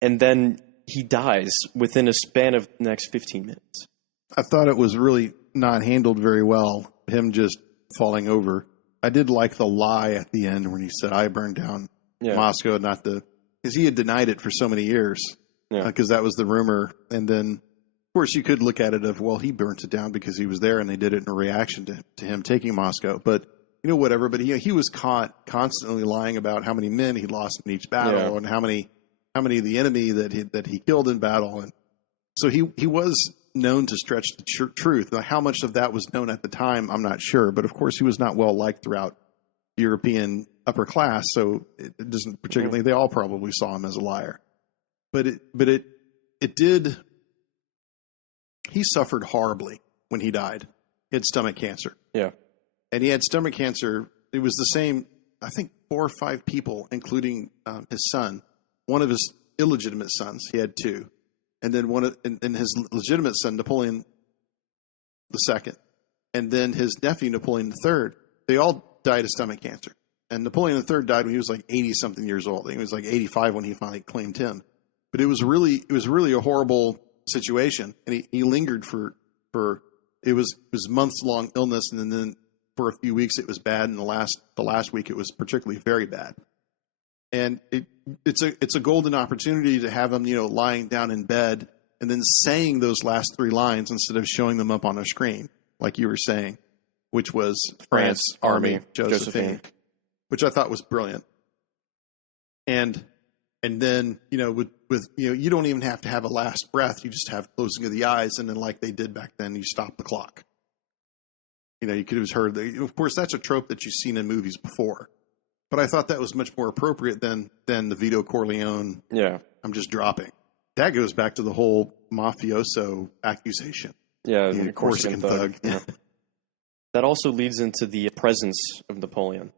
and then he dies within a span of the next 15 minutes. I thought it was really not handled very well, him just falling over. I did like the lie at the end when he said, I burned down Moscow, because he had denied it for so many years, because that was the rumor. And then, of course, you could look at it of, well, he burnt it down because he was there and they did it in a reaction to him taking Moscow. But, whatever. But he was caught constantly lying about how many men he lost in each battle and how many of the enemy that he killed in battle. And so he was known to stretch the truth. Now, how much of that was known at the time, I'm not sure. But, of course, he was not well liked throughout European upper class, so it doesn't particularly. They all probably saw him as a liar, but it did. He suffered horribly when he died. He had stomach cancer. Yeah, and he had stomach cancer. It was the same. I think 4 or 5 people, including his son, one of his illegitimate sons. He had 2, and then and his legitimate son, Napoleon II, and then his nephew, Napoleon III. They all died of stomach cancer. And Napoleon III died when he was like 80-something years old. He was like 85 when he finally claimed him. But it was really a horrible situation. And he lingered for it was months-long illness, and then for a few weeks it was bad, and the last week it was particularly very bad. And it's a golden opportunity to have him, lying down in bed and then saying those last 3 lines instead of showing them up on a screen, like you were saying, which was France, Army, Josephine, which I thought was brilliant. And then, with you don't even have to have a last breath. You just have closing of the eyes. And then like they did back then, you stop the clock. You could have heard, of course, that's a trope that you've seen in movies before. But I thought that was much more appropriate than the Vito Corleone. Yeah. I'm just dropping. That goes back to the whole mafioso accusation. Yeah. The Corsican thug. Yeah. That also leads into the presence of Napoleon.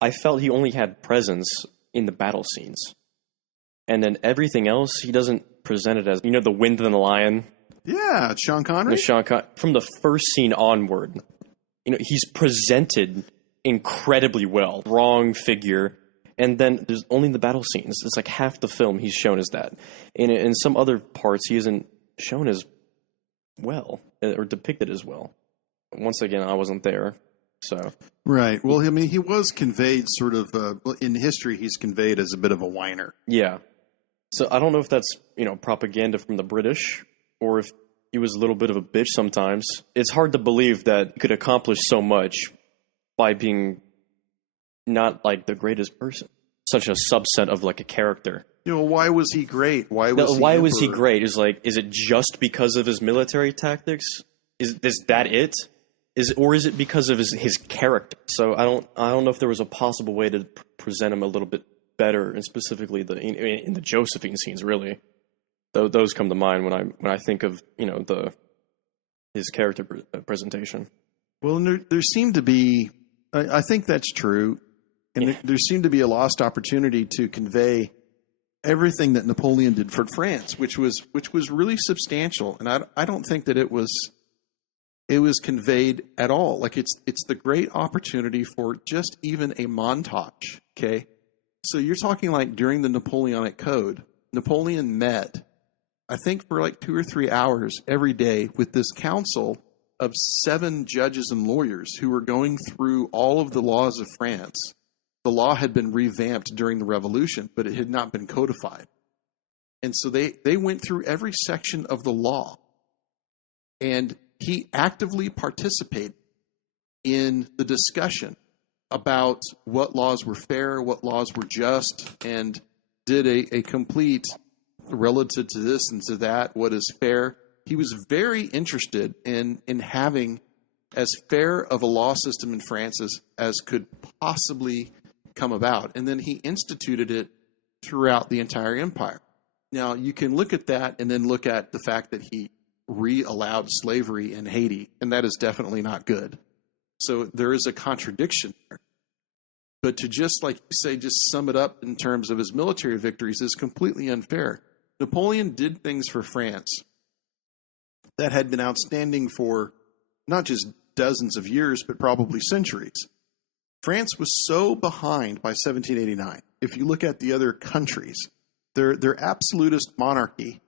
I felt he only had presence in the battle scenes. And then everything else, he doesn't present it as, the Wind and the Lion. Yeah, Sean Connery. From the first scene onward, he's presented incredibly well. Wrong figure. And then there's only the battle scenes. It's like half the film he's shown as that. And in some other parts, he isn't shown as well, or depicted as well. Once again, I wasn't there, so. Right. Well, I mean, he was conveyed sort of, in history, he's conveyed as a bit of a whiner. Yeah. So I don't know if that's, propaganda from the British, or if he was a little bit of a bitch sometimes. It's hard to believe that he could accomplish so much by being not, like, the greatest person. Such a subset of, like, a character. Why was he great? Why was he great? Is it just because of his military tactics? Is that it? Or is it because of his character? So I don't know if there was a possible way to present him a little bit better, and specifically in the Josephine scenes. Really, those come to mind when I think of his character presentation. Well, there seemed to be, I think that's true, and there seemed to be a lost opportunity to convey everything that Napoleon did for France, which was really substantial, and I don't think that it was conveyed at all. Like it's the great opportunity for just even a montage. Okay. So you're talking like during the Napoleonic Code, Napoleon met, I think for like 2 or 3 hours every day with this council of 7 judges and lawyers who were going through all of the laws of France. The law had been revamped during the Revolution, but it had not been codified. And so they went through every section of the law, and he actively participated in the discussion about what laws were fair, what laws were just, and did a complete relative to this and to that, what is fair. He was very interested in having as fair of a law system in France as could possibly come about. And then he instituted it throughout the entire empire. Now, you can look at that and then look at the fact that he re-allowed slavery in Haiti, and that is definitely not good. So there is a contradiction there. But to just, like you say, just sum it up in terms of his military victories is completely unfair. Napoleon did things for France that had been outstanding for not just dozens of years, but probably centuries. France was so behind by 1789. If you look at the other countries, their absolutist monarchy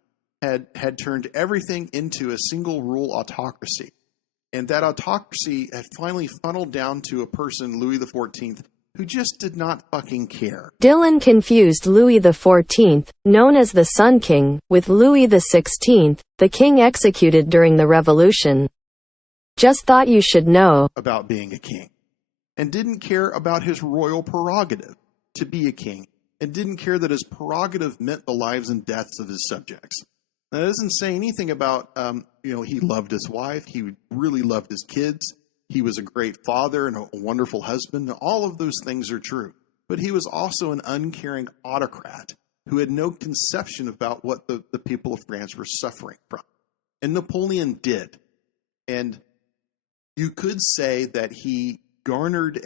had turned everything into a single rule autocracy. And that autocracy had finally funneled down to a person, Louis XIV, who just did not fucking care. Dylan confused Louis XIV, known as the Sun King, with Louis XVI, the king executed during the Revolution. Just thought you should know about being a king, and didn't care about his royal prerogative to be a king, and didn't care that his prerogative meant the lives and deaths of his subjects. That doesn't say anything about, he loved his wife, he really loved his kids, he was a great father and a wonderful husband. All of those things are true. But he was also an uncaring autocrat who had no conception about what the people of France were suffering from. And Napoleon did. And you could say that he garnered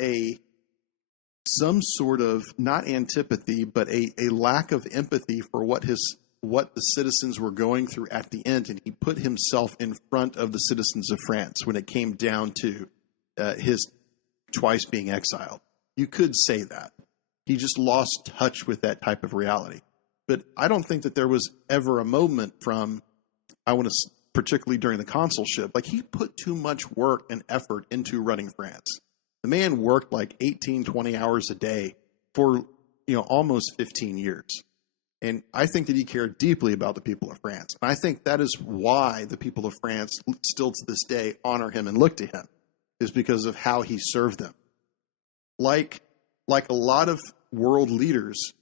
some sort of, not antipathy, but a lack of empathy for what the citizens were going through at the end, and he put himself in front of the citizens of France when it came down to his twice being exiled. You could say that. He just lost touch with that type of reality. But I don't think that there was ever a moment particularly during the consulship, like he put too much work and effort into running France. The man worked like 18, 20 hours a day for, almost 15 years. And I think that he cared deeply about the people of France. And I think that is why the people of France still to this day honor him and look to him, is because of how he served them. Like a lot of world leaders,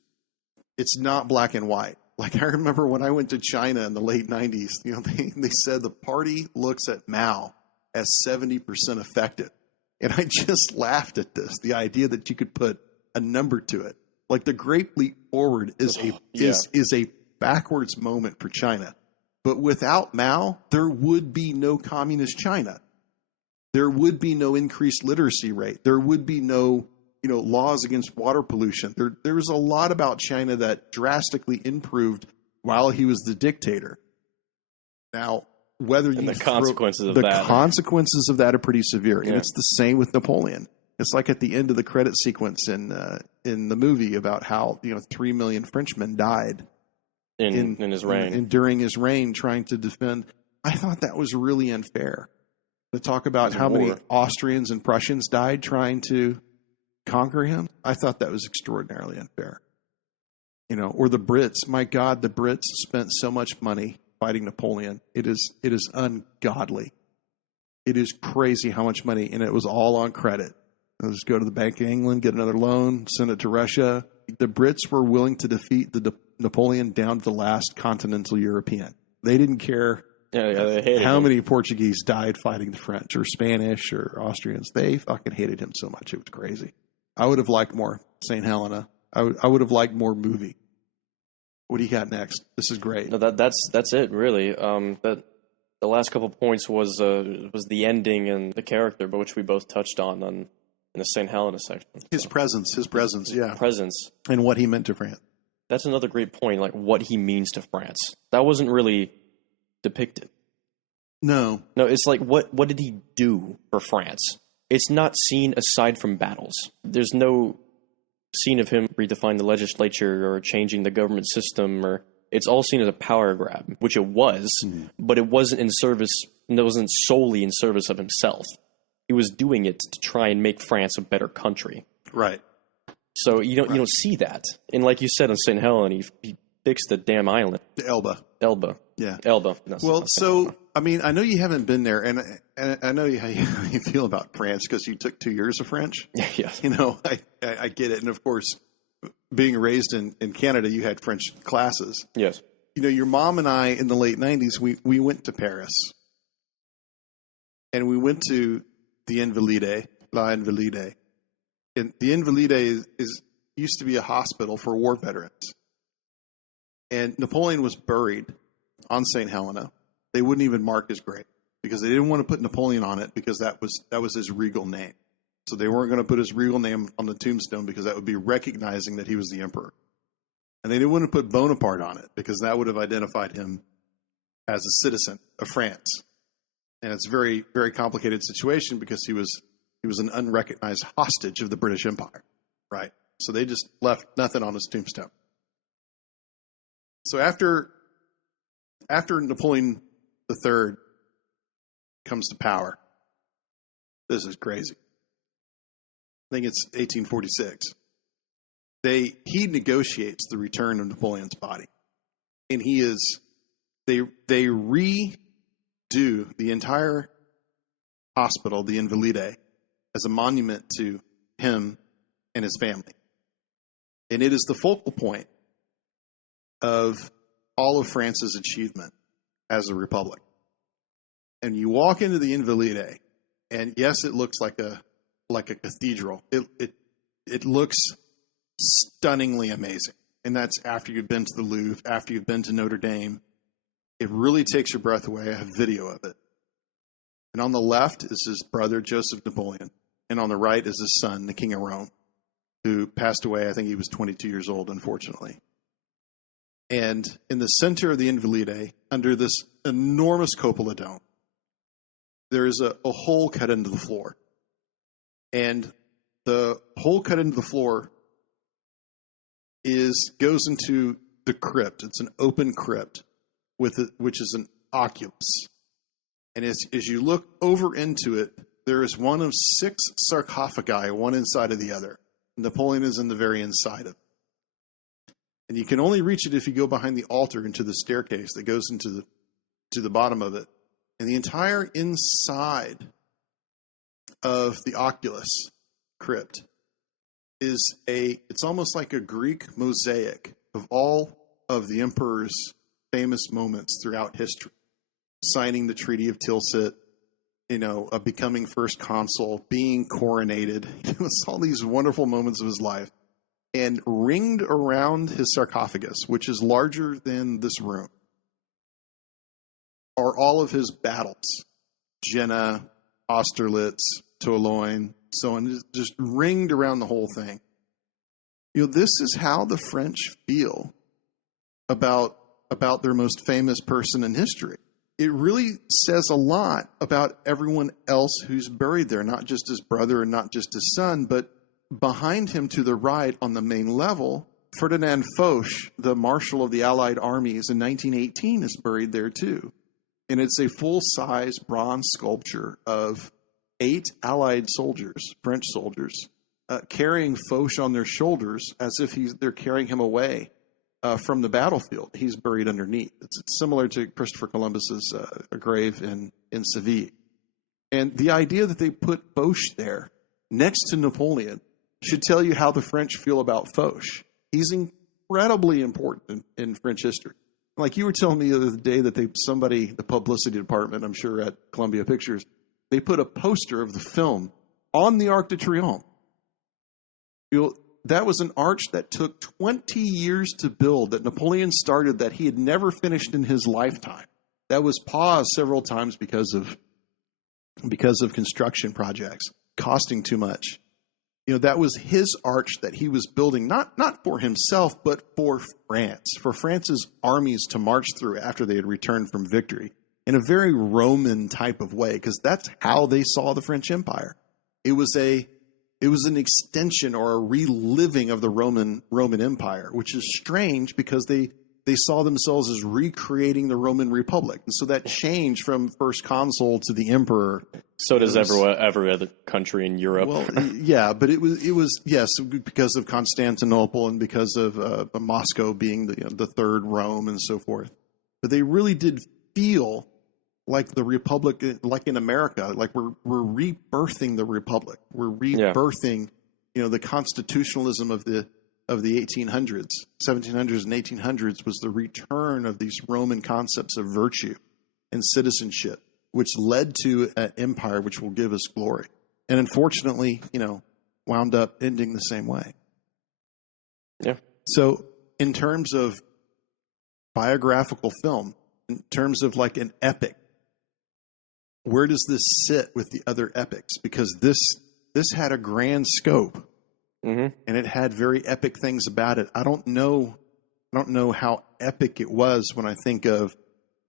it's not black and white. Like I remember when I went to China in the late 90s, they said the party looks at Mao as 70% effective. And I just laughed at this, the idea that you could put a number to it. Like the Great Leap Forward is a backwards moment for China. But without Mao, there would be no communist China. There would be no increased literacy rate. There would be no, laws against water pollution. There was a lot about China that drastically improved while he was the dictator. Now, the consequences of that are pretty severe, and it's the same with Napoleon. It's like at the end of the credit sequence in the movie about how 3 million Frenchmen died in his reign and during his reign trying to defend. I thought that was really unfair to talk about how many Austrians and Prussians died trying to conquer him. I thought that was extraordinarily unfair. Or the Brits. My God, the Brits spent so much money fighting Napoleon. It is ungodly. It is crazy how much money, and it was all on credit. Let's go to the Bank of England, get another loan, send it to Russia. The Brits were willing to defeat Napoleon down to the last continental European. They didn't care how many Portuguese died fighting the French or Spanish or Austrians. They fucking hated him so much. It was crazy. I would have liked more St. Helena. I would have liked more movie. What do you got next? This is great. No, that's it, really. The last couple points was the ending and the character, but which we both touched on in the St. Helena section. His presence, yeah. Presence. And what he meant to France. That's another great point, like what he means to France. That wasn't really depicted. No, it's like what did he do for France? It's not seen aside from battles. There's no scene of him redefining the legislature or changing the government system, or it's all seen as a power grab, which it was, but it wasn't solely in service of himself. He was doing it to try and make France a better country. Right. So you don't see that. And like you said on St. Helena, he fixed the damn island. The Elba. Yeah. Elba. Well, so, I mean, I know you haven't been there, and I know how you feel about France because you took 2 years of French. Yes. You know, I get it. And, of course, being raised in Canada, you had French classes. Yes. You know, your mom and I, in the late 90s, we went to Paris. And we went to the Invalides, La Invalides. And the Invalides used to be a hospital for war veterans. And Napoleon was buried on St. Helena. They wouldn't even mark his grave because they didn't want to put Napoleon on it because that was his regal name. So they weren't going to put his regal name on the tombstone because that would be recognizing that he was the emperor. And they didn't want to put Bonaparte on it because that would have identified him as a citizen of France. And it's a very, very complicated situation because he was an unrecognized hostage of the British Empire, right? So they just left nothing on his tombstone. So after Napoleon III comes to power, this is crazy. I think it's 1846. He negotiates the return of Napoleon's body, and they redo the entire hospital, the Invalides, as a monument to him and his family. And it is the focal point of all of France's achievement as a republic. And you walk into the Invalides, and yes, it looks like a cathedral. It looks stunningly amazing. And that's after you've been to the Louvre, after you've been to Notre Dame. It really takes your breath away. I have video of it. And on the left is his brother, Joseph Napoleon. And on the right is his son, the King of Rome, who passed away. I think he was 22 years old, unfortunately. And in the center of the Invalides, under this enormous cupola dome, there is a hole cut into the floor. And the hole cut into the floor goes into the crypt. It's an open crypt, which is an oculus. And as you look over into it, there is one of 6 sarcophagi, one inside of the other. Napoleon is in the very inside of it. And you can only reach it if you go behind the altar into the staircase that goes to the bottom of it. And the entire inside of the oculus crypt it's almost like a Greek mosaic of all of the emperor's famous moments throughout history. Signing the Treaty of Tilsit, becoming first consul, being coronated. It's all these wonderful moments of his life. And ringed around his sarcophagus, which is larger than this room, are all of his battles. Jena, Austerlitz, Toulon, so on, just ringed around the whole thing. This is how the French feel about their most famous person in history. It really says a lot about everyone else who's buried there, not just his brother and not just his son, but behind him to the right on the main level, Ferdinand Foch, the Marshal of the Allied armies in 1918, is buried there too. And it's a full-size bronze sculpture of 8 Allied soldiers, French soldiers, carrying Foch on their shoulders as if they're carrying him away from the battlefield. He's buried underneath. It's similar to Christopher Columbus's grave in Seville. And the idea that they put Foch there next to Napoleon should tell you how the French feel about Foch. He's incredibly important in French history. Like you were telling me the other day that the publicity department, I'm sure at Columbia Pictures, they put a poster of the film on the Arc de Triomphe. That was an arch that took 20 years to build, that Napoleon started, that he had never finished in his lifetime. That was paused several times because of construction projects costing too much. That was his arch that he was building, not for himself, but for France, for France's armies to march through after they had returned from victory, in a very Roman type of way, because that's how they saw the French Empire. It was an extension or a reliving of the Roman Empire, which is strange because they saw themselves as recreating the Roman Republic. And so that changed from first consul to the emperor. So does every other country in Europe. Well, yeah, but it was yes, because of Constantinople and because of Moscow being the third Rome and so forth. but they really did feel like the Republic, like in America, like we're rebirthing the Republic. We're rebirthing, the constitutionalism of the 1800s, 1700s and 1800s was the return of these Roman concepts of virtue and citizenship, which led to an empire which will give us glory. And unfortunately, wound up ending the same way. Yeah. So in terms of biographical film, in terms of like an epic, where does this sit with the other epics? Because this had a grand scope, and it had very epic things about it. I don't know how epic it was when I think of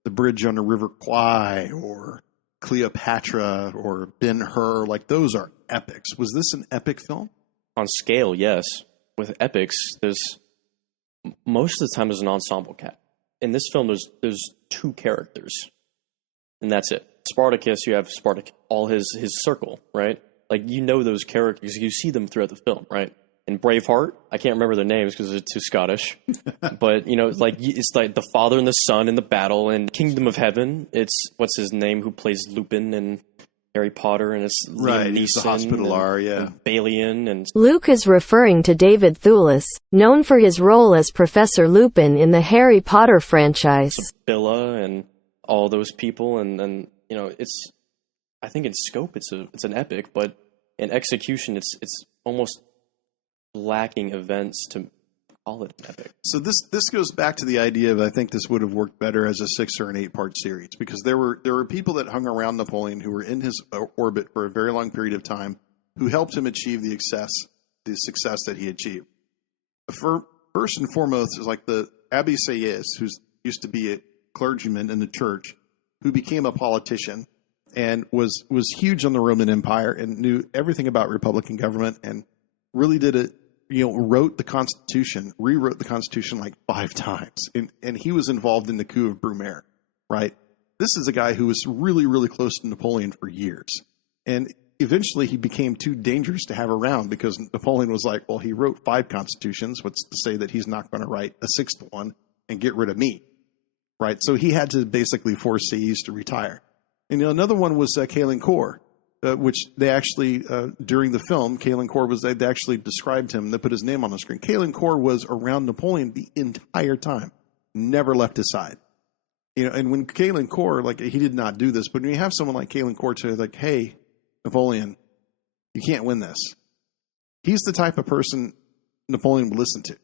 the Bridge on the River Kwai or Cleopatra or Ben-Hur. Like, those are epics. Was this an epic film? On scale, yes. With epics, most of the time there's an ensemble cast. In this film, there's two characters, and that's it. Spartacus, you have Spartacus, all his circle, right? Like, those characters, you see them throughout the film, right? In Braveheart, I can't remember their names because they're too Scottish, but it's like the father and the son in the battle. And Kingdom of Heaven, it's what's his name who plays Lupin and Harry Potter, and it's Liam He's the Neeson, Hospitaller, and Balian, and Luke is referring to David Thewlis, known for his role as Professor Lupin in the Harry Potter franchise. Billa, and all those people, and it's, I think in scope it's an epic, but in execution it's almost lacking events to call it an epic. So this goes back to the idea of, I think this would have worked better as a 6 or an 8-part series, because there were people that hung around Napoleon who were in his orbit for a very long period of time who helped him achieve the success that he achieved. First and foremost is like the Abbé Sieyès, who used to be a clergyman in the church, who became a politician and was huge on the Roman Empire and knew everything about Republican government and really rewrote the Constitution like 5 times. And he was involved in the coup of Brumaire, right? This is a guy who was really, really close to Napoleon for years. And eventually he became too dangerous to have around because Napoleon was like, well, he wrote 5 constitutions. What's to say that he's not going to write a 6th one and get rid of me, right? So he had to basically force Sieyès to retire. And another one was Caulaincourt, which they actually, during the film, Caulaincourt they actually described him. They put his name on the screen. Caulaincourt was around Napoleon the entire time, never left his side. And when Caulaincourt, like, he did not do this, but when you have someone like Caulaincourt to like, hey, Napoleon, you can't win this. He's the type of person Napoleon would listen to.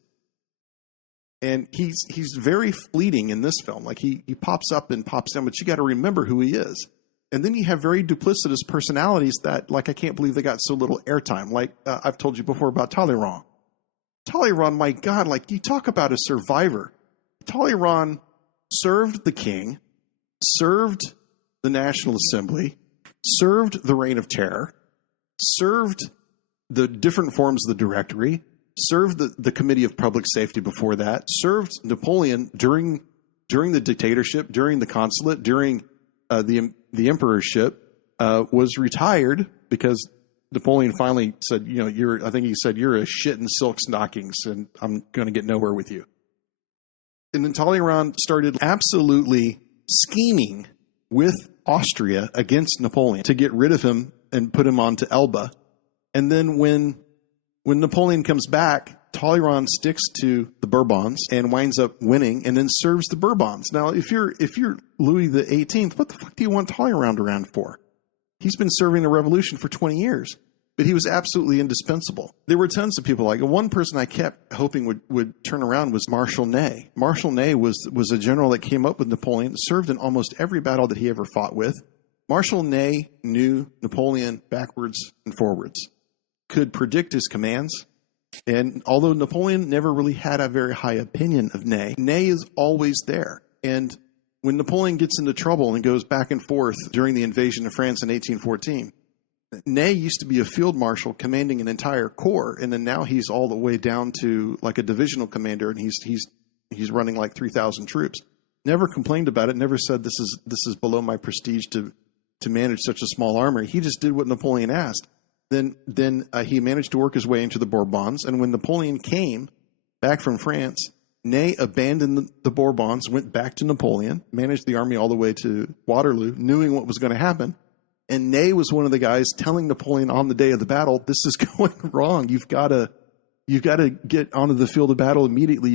And he's very fleeting in this film. Like, he pops up and pops down, but you got to remember who he is. And then you have very duplicitous personalities that, like, I can't believe they got so little airtime. Like, I've told you before about Talleyrand. Talleyrand, my God, like, you talk about a survivor. Talleyrand served the king, served the National Assembly, served the Reign of Terror, served the different forms of the Directory, served the Committee of Public Safety before that, served Napoleon during the dictatorship, during the consulate, during the emperorship, was retired because Napoleon finally said, I think he said, you're a shit in silk stockings and I'm going to get nowhere with you. And then Talleyrand started absolutely scheming with Austria against Napoleon to get rid of him and put him onto Elba. And then when Napoleon comes back, Talleyrand sticks to the Bourbons and winds up winning and then serves the Bourbons. Now, if you're Louis the 18th, what the fuck do you want Talleyrand around for? He's been serving the revolution for 20 years, but he was absolutely indispensable. There were tons of people like one person I kept hoping would turn around was Marshal Ney. Marshal Ney was a general that came up with Napoleon, served in almost every battle that he ever fought with. Marshal Ney knew Napoleon backwards and forwards, could predict his commands. And although Napoleon never really had a very high opinion of Ney, Ney is always there. And when Napoleon gets into trouble and goes back and forth during the invasion of France in 1814, Ney used to be a field marshal commanding an entire corps, and then now he's all the way down to like a divisional commander, and he's running like 3,000 troops. Never complained about it. Never said this is below my prestige to manage such a small army. He just did what Napoleon asked. Then he managed to work his way into the Bourbons, and when Napoleon came back from France, Ney abandoned the Bourbons, went back to Napoleon, managed the army all the way to Waterloo, knowing what was going to happen. And Ney was one of the guys telling Napoleon on the day of the battle, this is going wrong. You've got to get onto the field of battle immediately.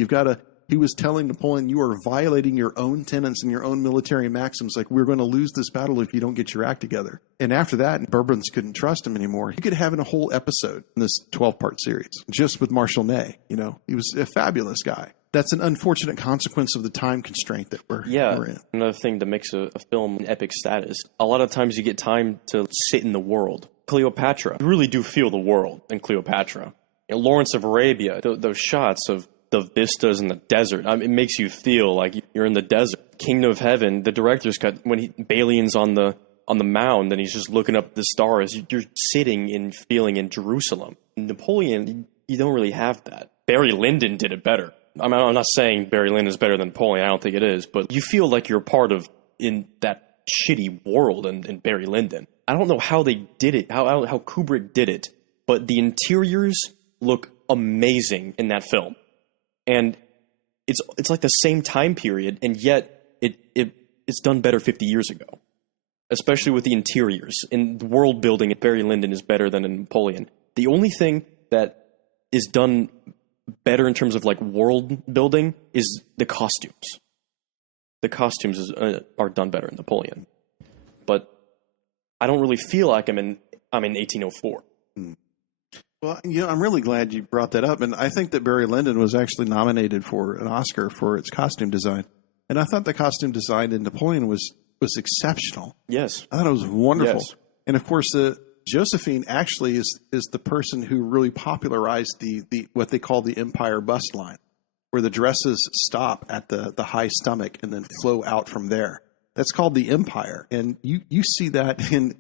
He was telling Napoleon, you are violating your own tenets and your own military maxims. Like, we're going to lose this battle if you don't get your act together. And after that, Bourbons couldn't trust him anymore. You could have a whole episode in this 12-part series just with Marshal Ney. He was a fabulous guy. That's an unfortunate consequence of the time constraint that we're in. Another thing that makes a film an epic status, a lot of times you get time to sit in the world. Cleopatra, you really do feel the world in Cleopatra. Lawrence of Arabia, those shots of the vistas in the desert, it makes you feel like you're in the desert. Kingdom of Heaven, the director's cut, when Balian's on the mound and he's just looking up at the stars, you're sitting and feeling in Jerusalem. Napoleon, you don't really have that. Barry Lyndon did it better. I'm not saying Barry Lyndon is better than Napoleon. I don't think it is. But you feel like you're part of in that shitty world in Barry Lyndon. I don't know how they did it, how Kubrick did it, but the interiors look amazing in that film. And it's like the same time period, and yet it's done better 50 years ago, especially with the interiors. And the world building at Barry Lyndon is better than in Napoleon. The only thing that is done better in terms of like world building is the costumes. The costumes are done better in Napoleon, but I don't really feel like I'm in 1804. Well, I'm really glad you brought that up, and I think that Barry Lyndon was actually nominated for an Oscar for its costume design, and I thought the costume design in Napoleon was exceptional. Yes, I thought it was wonderful, yes. And of course, Josephine actually is the person who really popularized the what they call the Empire bust line, where the dresses stop at the high stomach and then flow out from there. That's called the Empire, and you see that in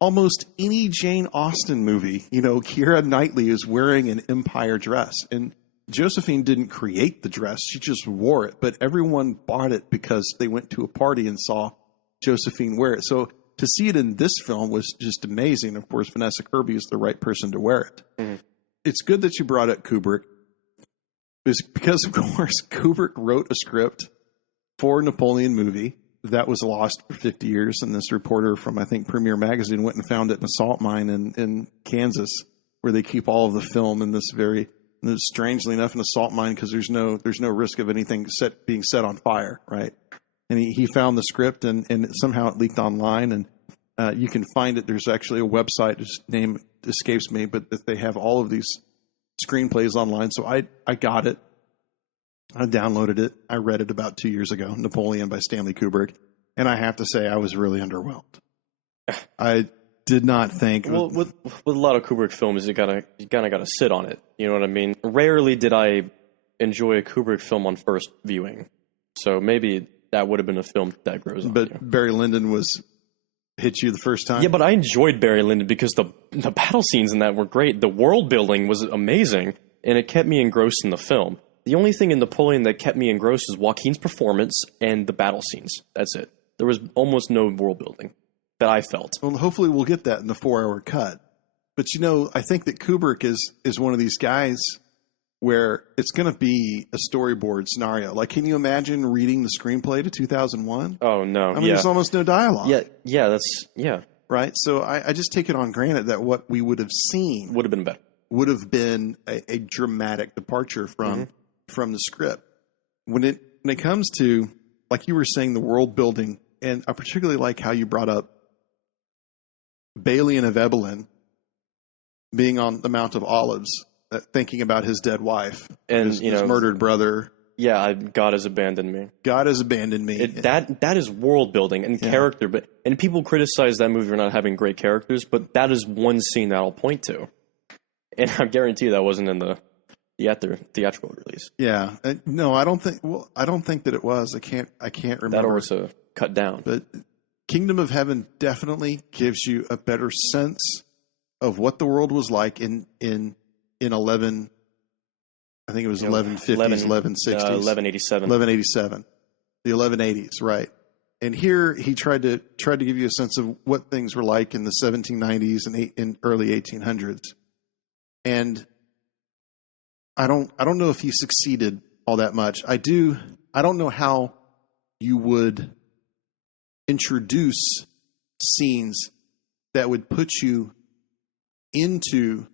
almost any Jane Austen movie. Keira Knightley is wearing an Empire dress, and Josephine didn't create the dress; she just wore it. But everyone bought it because they went to a party and saw Josephine wear it. So to see it in this film was just amazing. Of course, Vanessa Kirby is the right person to wear it. Mm-hmm. It's good that you brought up Kubrick, because of course, Kubrick wrote a script for a Napoleon movie that was lost for 50 years. And this reporter from, I think, Premiere Magazine went and found it in a salt mine in Kansas, where they keep all of the film in this strangely enough, in a salt mine, because there's no risk of anything being set on fire, right? And he found the script, and somehow it leaked online, and you can find it. There's actually a website, his name escapes me, but that they have all of these screenplays online. So I got it. I downloaded it. I read it about 2 years ago, Napoleon by Stanley Kubrick. And I have to say, I was really underwhelmed. I did not think... Well, with a lot of Kubrick films, you kind of got to sit on it. You know what I mean? Rarely did I enjoy a Kubrick film on first viewing. So maybe that would have been a film that grows on you. But Barry Lyndon hit you the first time? Yeah, but I enjoyed Barry Lyndon because the battle scenes in that were great. The world building was amazing, and it kept me engrossed in the film. The only thing in Napoleon that kept me engrossed is Joaquin's performance and the battle scenes. That's it. There was almost no world building that I felt. Well, hopefully we'll get that in the 4-hour cut. But I think that Kubrick is one of these guys where it's going to be a storyboard scenario. Like, can you imagine reading the screenplay to 2001? Oh, no. There's almost no dialogue. Yeah. Right? So I just take it on granted that what we would have seen would have been better. Would have been a dramatic departure from the script. When it comes to, like you were saying, the world building, and I particularly like how you brought up Balian of Ebelin being on the Mount of Olives, thinking about his dead wife and his murdered brother. Yeah, God has abandoned me. God has abandoned me. That is world building and character, and people criticize that movie for not having great characters, but that is one scene that I'll point to, and I guarantee you that wasn't in the theatrical release. Yeah, no, I don't think. Well, I don't think that it was. I can't remember. That or it's a cut down. But Kingdom of Heaven definitely gives you a better sense of what the world was like in 11. I think it was 1150s, 1160s, 1187, 1187, the 1180s, right? And here he tried to give you a sense of what things were like in the 1790s and in early 1800s. And I don't know if he succeeded all that much. I don't know how you would introduce scenes that would put you into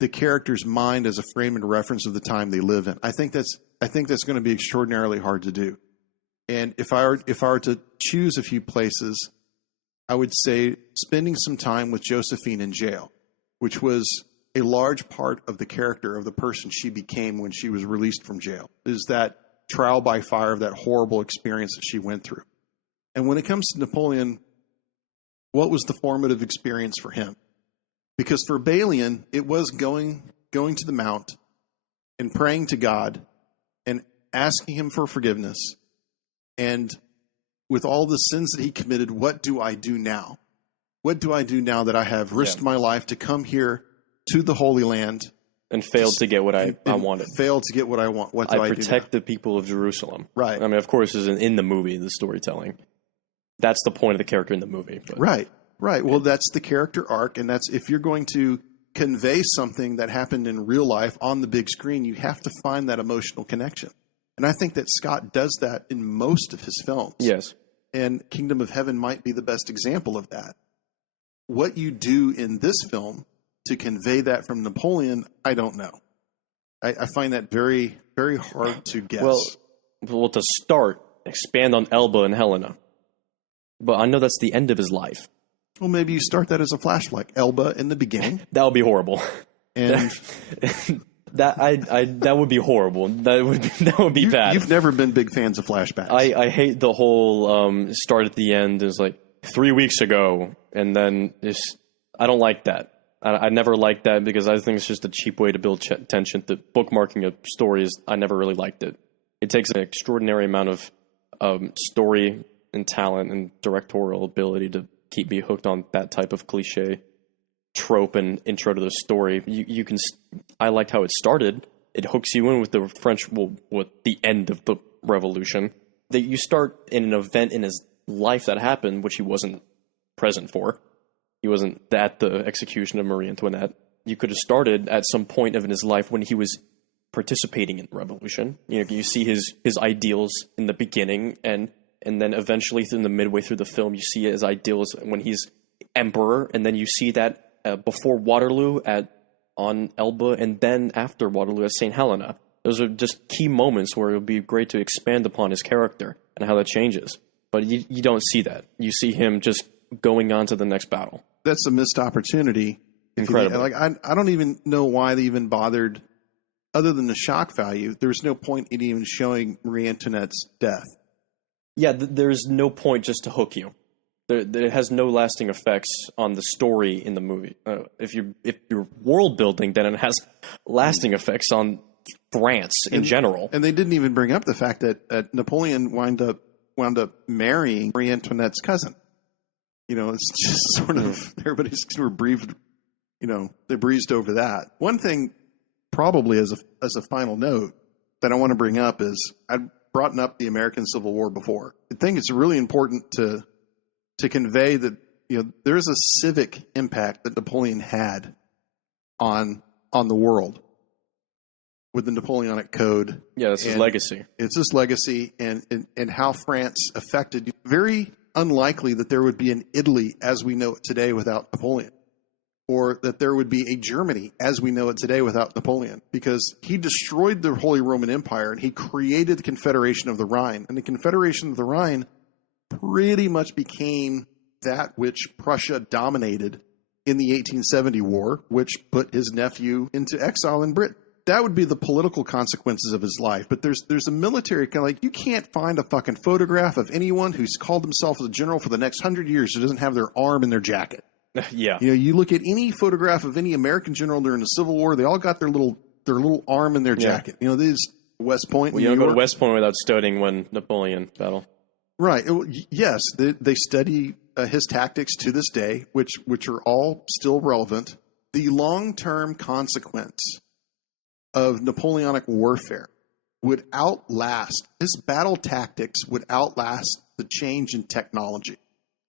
the character's mind as a frame and reference of the time they live in. I think that's going to be extraordinarily hard to do. And if I were to choose a few places, I would say spending some time with Josephine in jail, which was a large part of the character of the person she became when she was released from jail, is that trial by fire of that horrible experience that she went through. And when it comes to Napoleon, what was the formative experience for him? Because for Balian, it was going to the Mount and praying to God and asking him for forgiveness. And with all the sins that he committed, what do I do now? What do I do now that I have risked my life to come here to the Holy Land and failed to get what I wanted? Failed to get what I want. What do I do? Protect the people of Jerusalem. Right. I mean, of course, is in the movie, the storytelling. That's the point of the character in the movie. But. Right. Well, that's the character arc, and that's if you're going to convey something that happened in real life on the big screen, you have to find that emotional connection. And I think that Scott does that in most of his films. Yes. And Kingdom of Heaven might be the best example of that. What you do in this film to convey that from Napoleon, I don't know. I find that very, very hard to guess. Well, to start, expand on Elba and Helena. But I know that's the end of his life. Well, maybe you start that as a flashback. Elba in the beginning. That would be horrible. And that would be horrible. That would be bad. You've never been big fans of flashbacks. I hate the whole start at the end is like 3 weeks ago, and then I don't like that. I never liked that because I think it's just a cheap way to build tension. The bookmarking of stories, I never really liked it. It takes an extraordinary amount of story and talent and directorial ability to keep me hooked on that type of cliche trope and intro to the story. You can. I liked how it started. It hooks you in with the French, with the end of the revolution. That you start in an event in his life that happened, which he wasn't present for. He wasn't at the execution of Marie Antoinette. You could have started at some point in his life when he was participating in the revolution. You see his ideals in the beginning, and then eventually through the midway through the film, you see his ideals when he's emperor, and then you see that before Waterloo on Elba, and then after Waterloo at St. Helena. Those are just key moments where it would be great to expand upon his character and how that changes. But you don't see that. You see him just going on to the next battle. That's a missed opportunity. Incredible. I don't even know why they even bothered, other than the shock value. There's no point in even showing Marie Antoinette's death. Yeah, there's no point just to hook you. It has no lasting effects on the story in the movie. If you're world building, then it has lasting effects on France in general. And they didn't even bring up the fact that Napoleon wound up marrying Marie Antoinette's cousin. It's just sort of everybody's sort of breezed. They breezed over that. One thing, probably as a final note, that I want to bring up is I've brought up the American Civil War before. I think it's really important to convey that there's a civic impact that Napoleon had on the world with the Napoleonic Code. Yeah, it's his legacy. It's his legacy and how France affected. Very unlikely that there would be an Italy as we know it today without Napoleon, or that there would be a Germany as we know it today without Napoleon, because he destroyed the Holy Roman Empire and he created the Confederation of the Rhine. And the Confederation of the Rhine pretty much became that which Prussia dominated in the 1870 war, which put his nephew into exile in Britain. That would be the political consequences of his life. But there's a military kind of like, you can't find a fucking photograph of anyone who's called himself a general for the next 100 years who doesn't have their arm in their jacket. Yeah. You look at any photograph of any American general during the Civil War, they all got their little arm in their jacket. This West Point. Well, you don't go to West Point without studying when Napoleon battle. Right. Yes, they study his tactics to this day, which are all still relevant. The long-term consequence of Napoleonic warfare would outlast, his battle tactics would outlast the change in technology.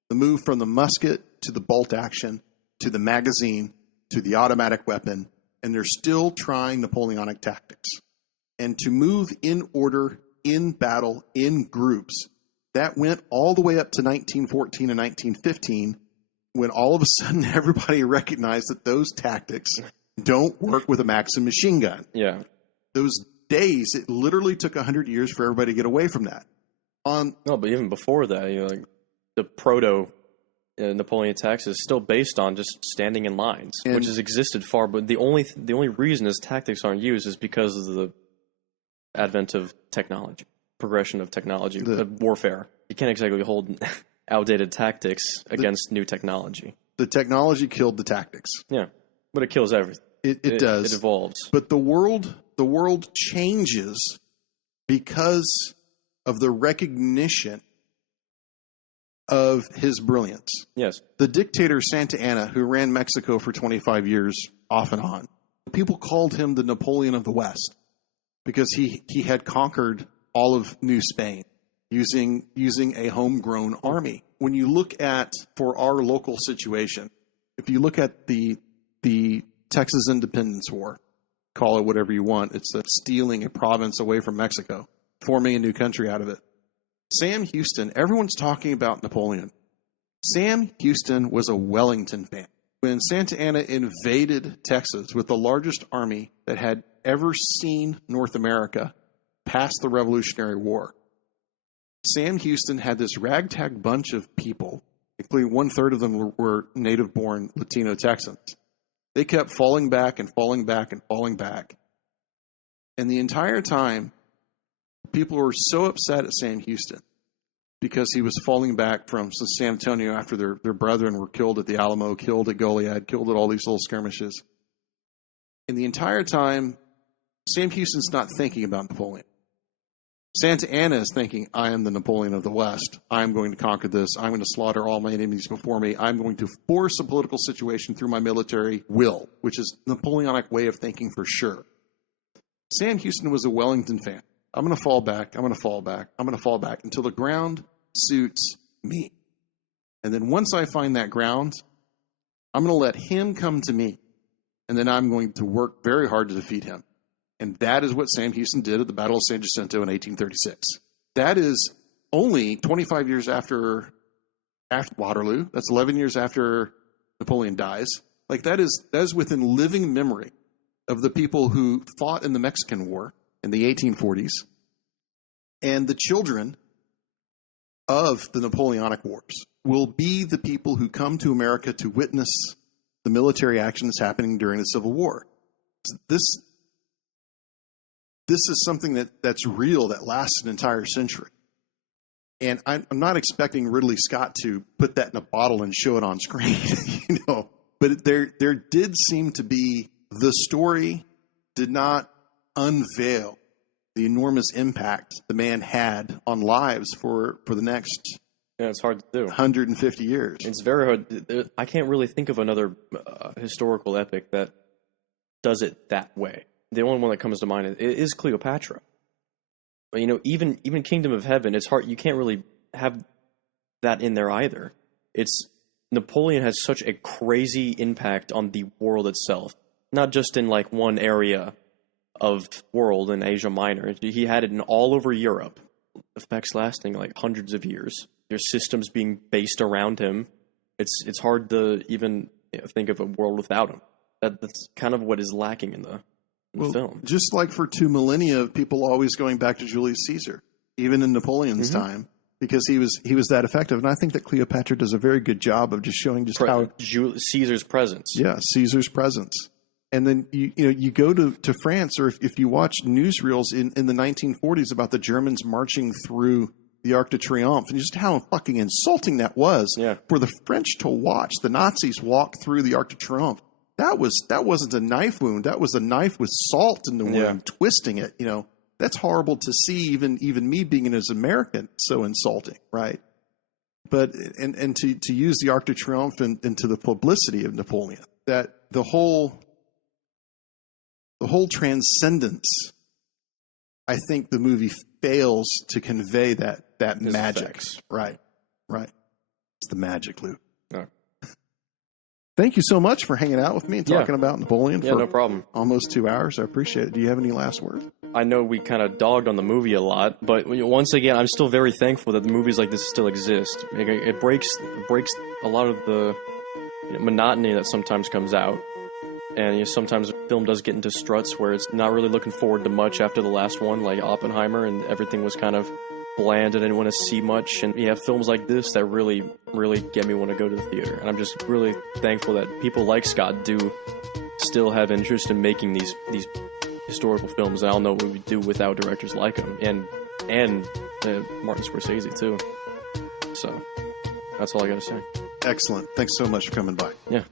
The move from the musket to the bolt action to the magazine to the automatic weapon, and they're still trying Napoleonic tactics. and to move in order, in battle, in groups. That went all the way up to 1914 and 1915, when all of a sudden everybody recognized that those tactics don't work with a Maxim machine gun. Yeah. Those days, it literally took 100 years for everybody to get away from that. No, but even before that, like the proto Napoleon attacks is still based on just standing in lines, which has existed far. But the only reason his tactics aren't used is because of the advent of technology, progression of technology, warfare. You can't exactly hold outdated tactics against new technology. The technology killed the tactics. Yeah, but it kills everything. It does. It evolves. But the world changes because of the recognition of his brilliance. Yes. The dictator Santa Anna, who ran Mexico for 25 years off and on, people called him the Napoleon of the West because he had conquered all of New Spain using a homegrown army. When you look at, for our local situation, if you look at the Texas Independence War, call it whatever you want, it's stealing a province away from Mexico, forming a new country out of it. Sam Houston, everyone's talking about Napoleon. Sam Houston was a Wellington fan. When Santa Anna invaded Texas with the largest army that had ever seen North America past the Revolutionary War, Sam Houston had this ragtag bunch of people, including 1/3 of them were native-born Latino Texans. They kept falling back and falling back and falling back. And the entire time, people were so upset at Sam Houston because he was falling back from San Antonio after their brethren were killed at the Alamo, killed at Goliad, killed at all these little skirmishes. And the entire time, Sam Houston's not thinking about Napoleon. Santa Anna is thinking, I am the Napoleon of the West. I'm going to conquer this. I'm going to slaughter all my enemies before me. I'm going to force a political situation through my military will, which is Napoleonic way of thinking for sure. Sam Houston was a Wellington fan. I'm going to fall back. I'm going to fall back. I'm going to fall back until the ground suits me. And then once I find that ground, I'm going to let him come to me. And then I'm going to work very hard to defeat him. And that is what Sam Houston did at the Battle of San Jacinto in 1836. That is only 25 years after Waterloo. That's 11 years after Napoleon dies. Like that is within living memory of the people who fought in the Mexican War in the 1840s and the children of the Napoleonic Wars will be the people who come to America to witness the military action that's happening during the Civil War. This is something that's real, that lasts an entire century. And I'm not expecting Ridley Scott to put that in a bottle and show it on screen, But there did seem to be, the story did not unveil the enormous impact the man had on lives for the next it's hard to do. 150 years. It's very hard. I can't really think of another historical epic that does it that way. The only one that comes to mind is Cleopatra. But, even Kingdom of Heaven, it's hard. You can't really have that in there either. Napoleon has such a crazy impact on the world itself, not just in like one area of world in Asia Minor. He had it in all over Europe. Effects lasting like hundreds of years. There's systems being based around him. It's hard to even think of a world without him. That's kind of what is lacking in the film. Just like for 2 millennia, people always going back to Julius Caesar, even in Napoleon's time, because he was that effective. And I think that Cleopatra does a very good job of just showing how Caesar's presence. Yeah, Caesar's presence. And then you go to France, or if you watch newsreels in the 1940s about the Germans marching through the Arc de Triomphe, and just how fucking insulting that was for the French to watch the Nazis walk through the Arc de Triomphe. That wasn't a knife wound. That was a knife with salt in the wound, twisting it. That's horrible to see. Even me being an American, so insulting, right? But and to use the Arc de Triomphe into the publicity of Napoleon, that the whole transcendence. I think the movie fails to convey that magic. Effects. Right. It's the magic, Luke. thank you so much for hanging out with me and talking about Napoleon for no problem. Almost 2 hours. I appreciate it. Do you have any last words? I know we kind of dogged on the movie a lot, but once again, I'm still very thankful that the movies like this still exist. It breaks a lot of the monotony that sometimes comes out. And sometimes a film does get into struts where it's not really looking forward to much after the last one, like Oppenheimer, and everything was kind of bland and I didn't want to see much. And you have films like this that really, really get me want to go to the theater. And I'm just really thankful that people like Scott do still have interest in making these historical films. I don't know what we would do without directors like him, and Martin Scorsese too. So that's all I got to say. Excellent. Thanks so much for coming by. Yeah.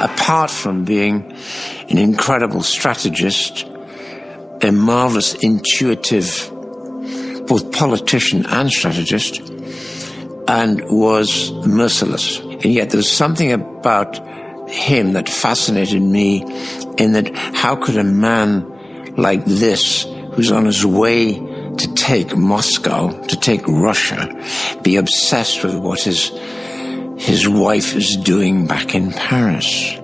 Apart from being an incredible strategist, a marvelous, intuitive, both politician and strategist, and was merciless. And yet there was something about him that fascinated me, in that how could a man like this, who's on his way to take Moscow, to take Russia, be obsessed with what his wife is doing back in Paris?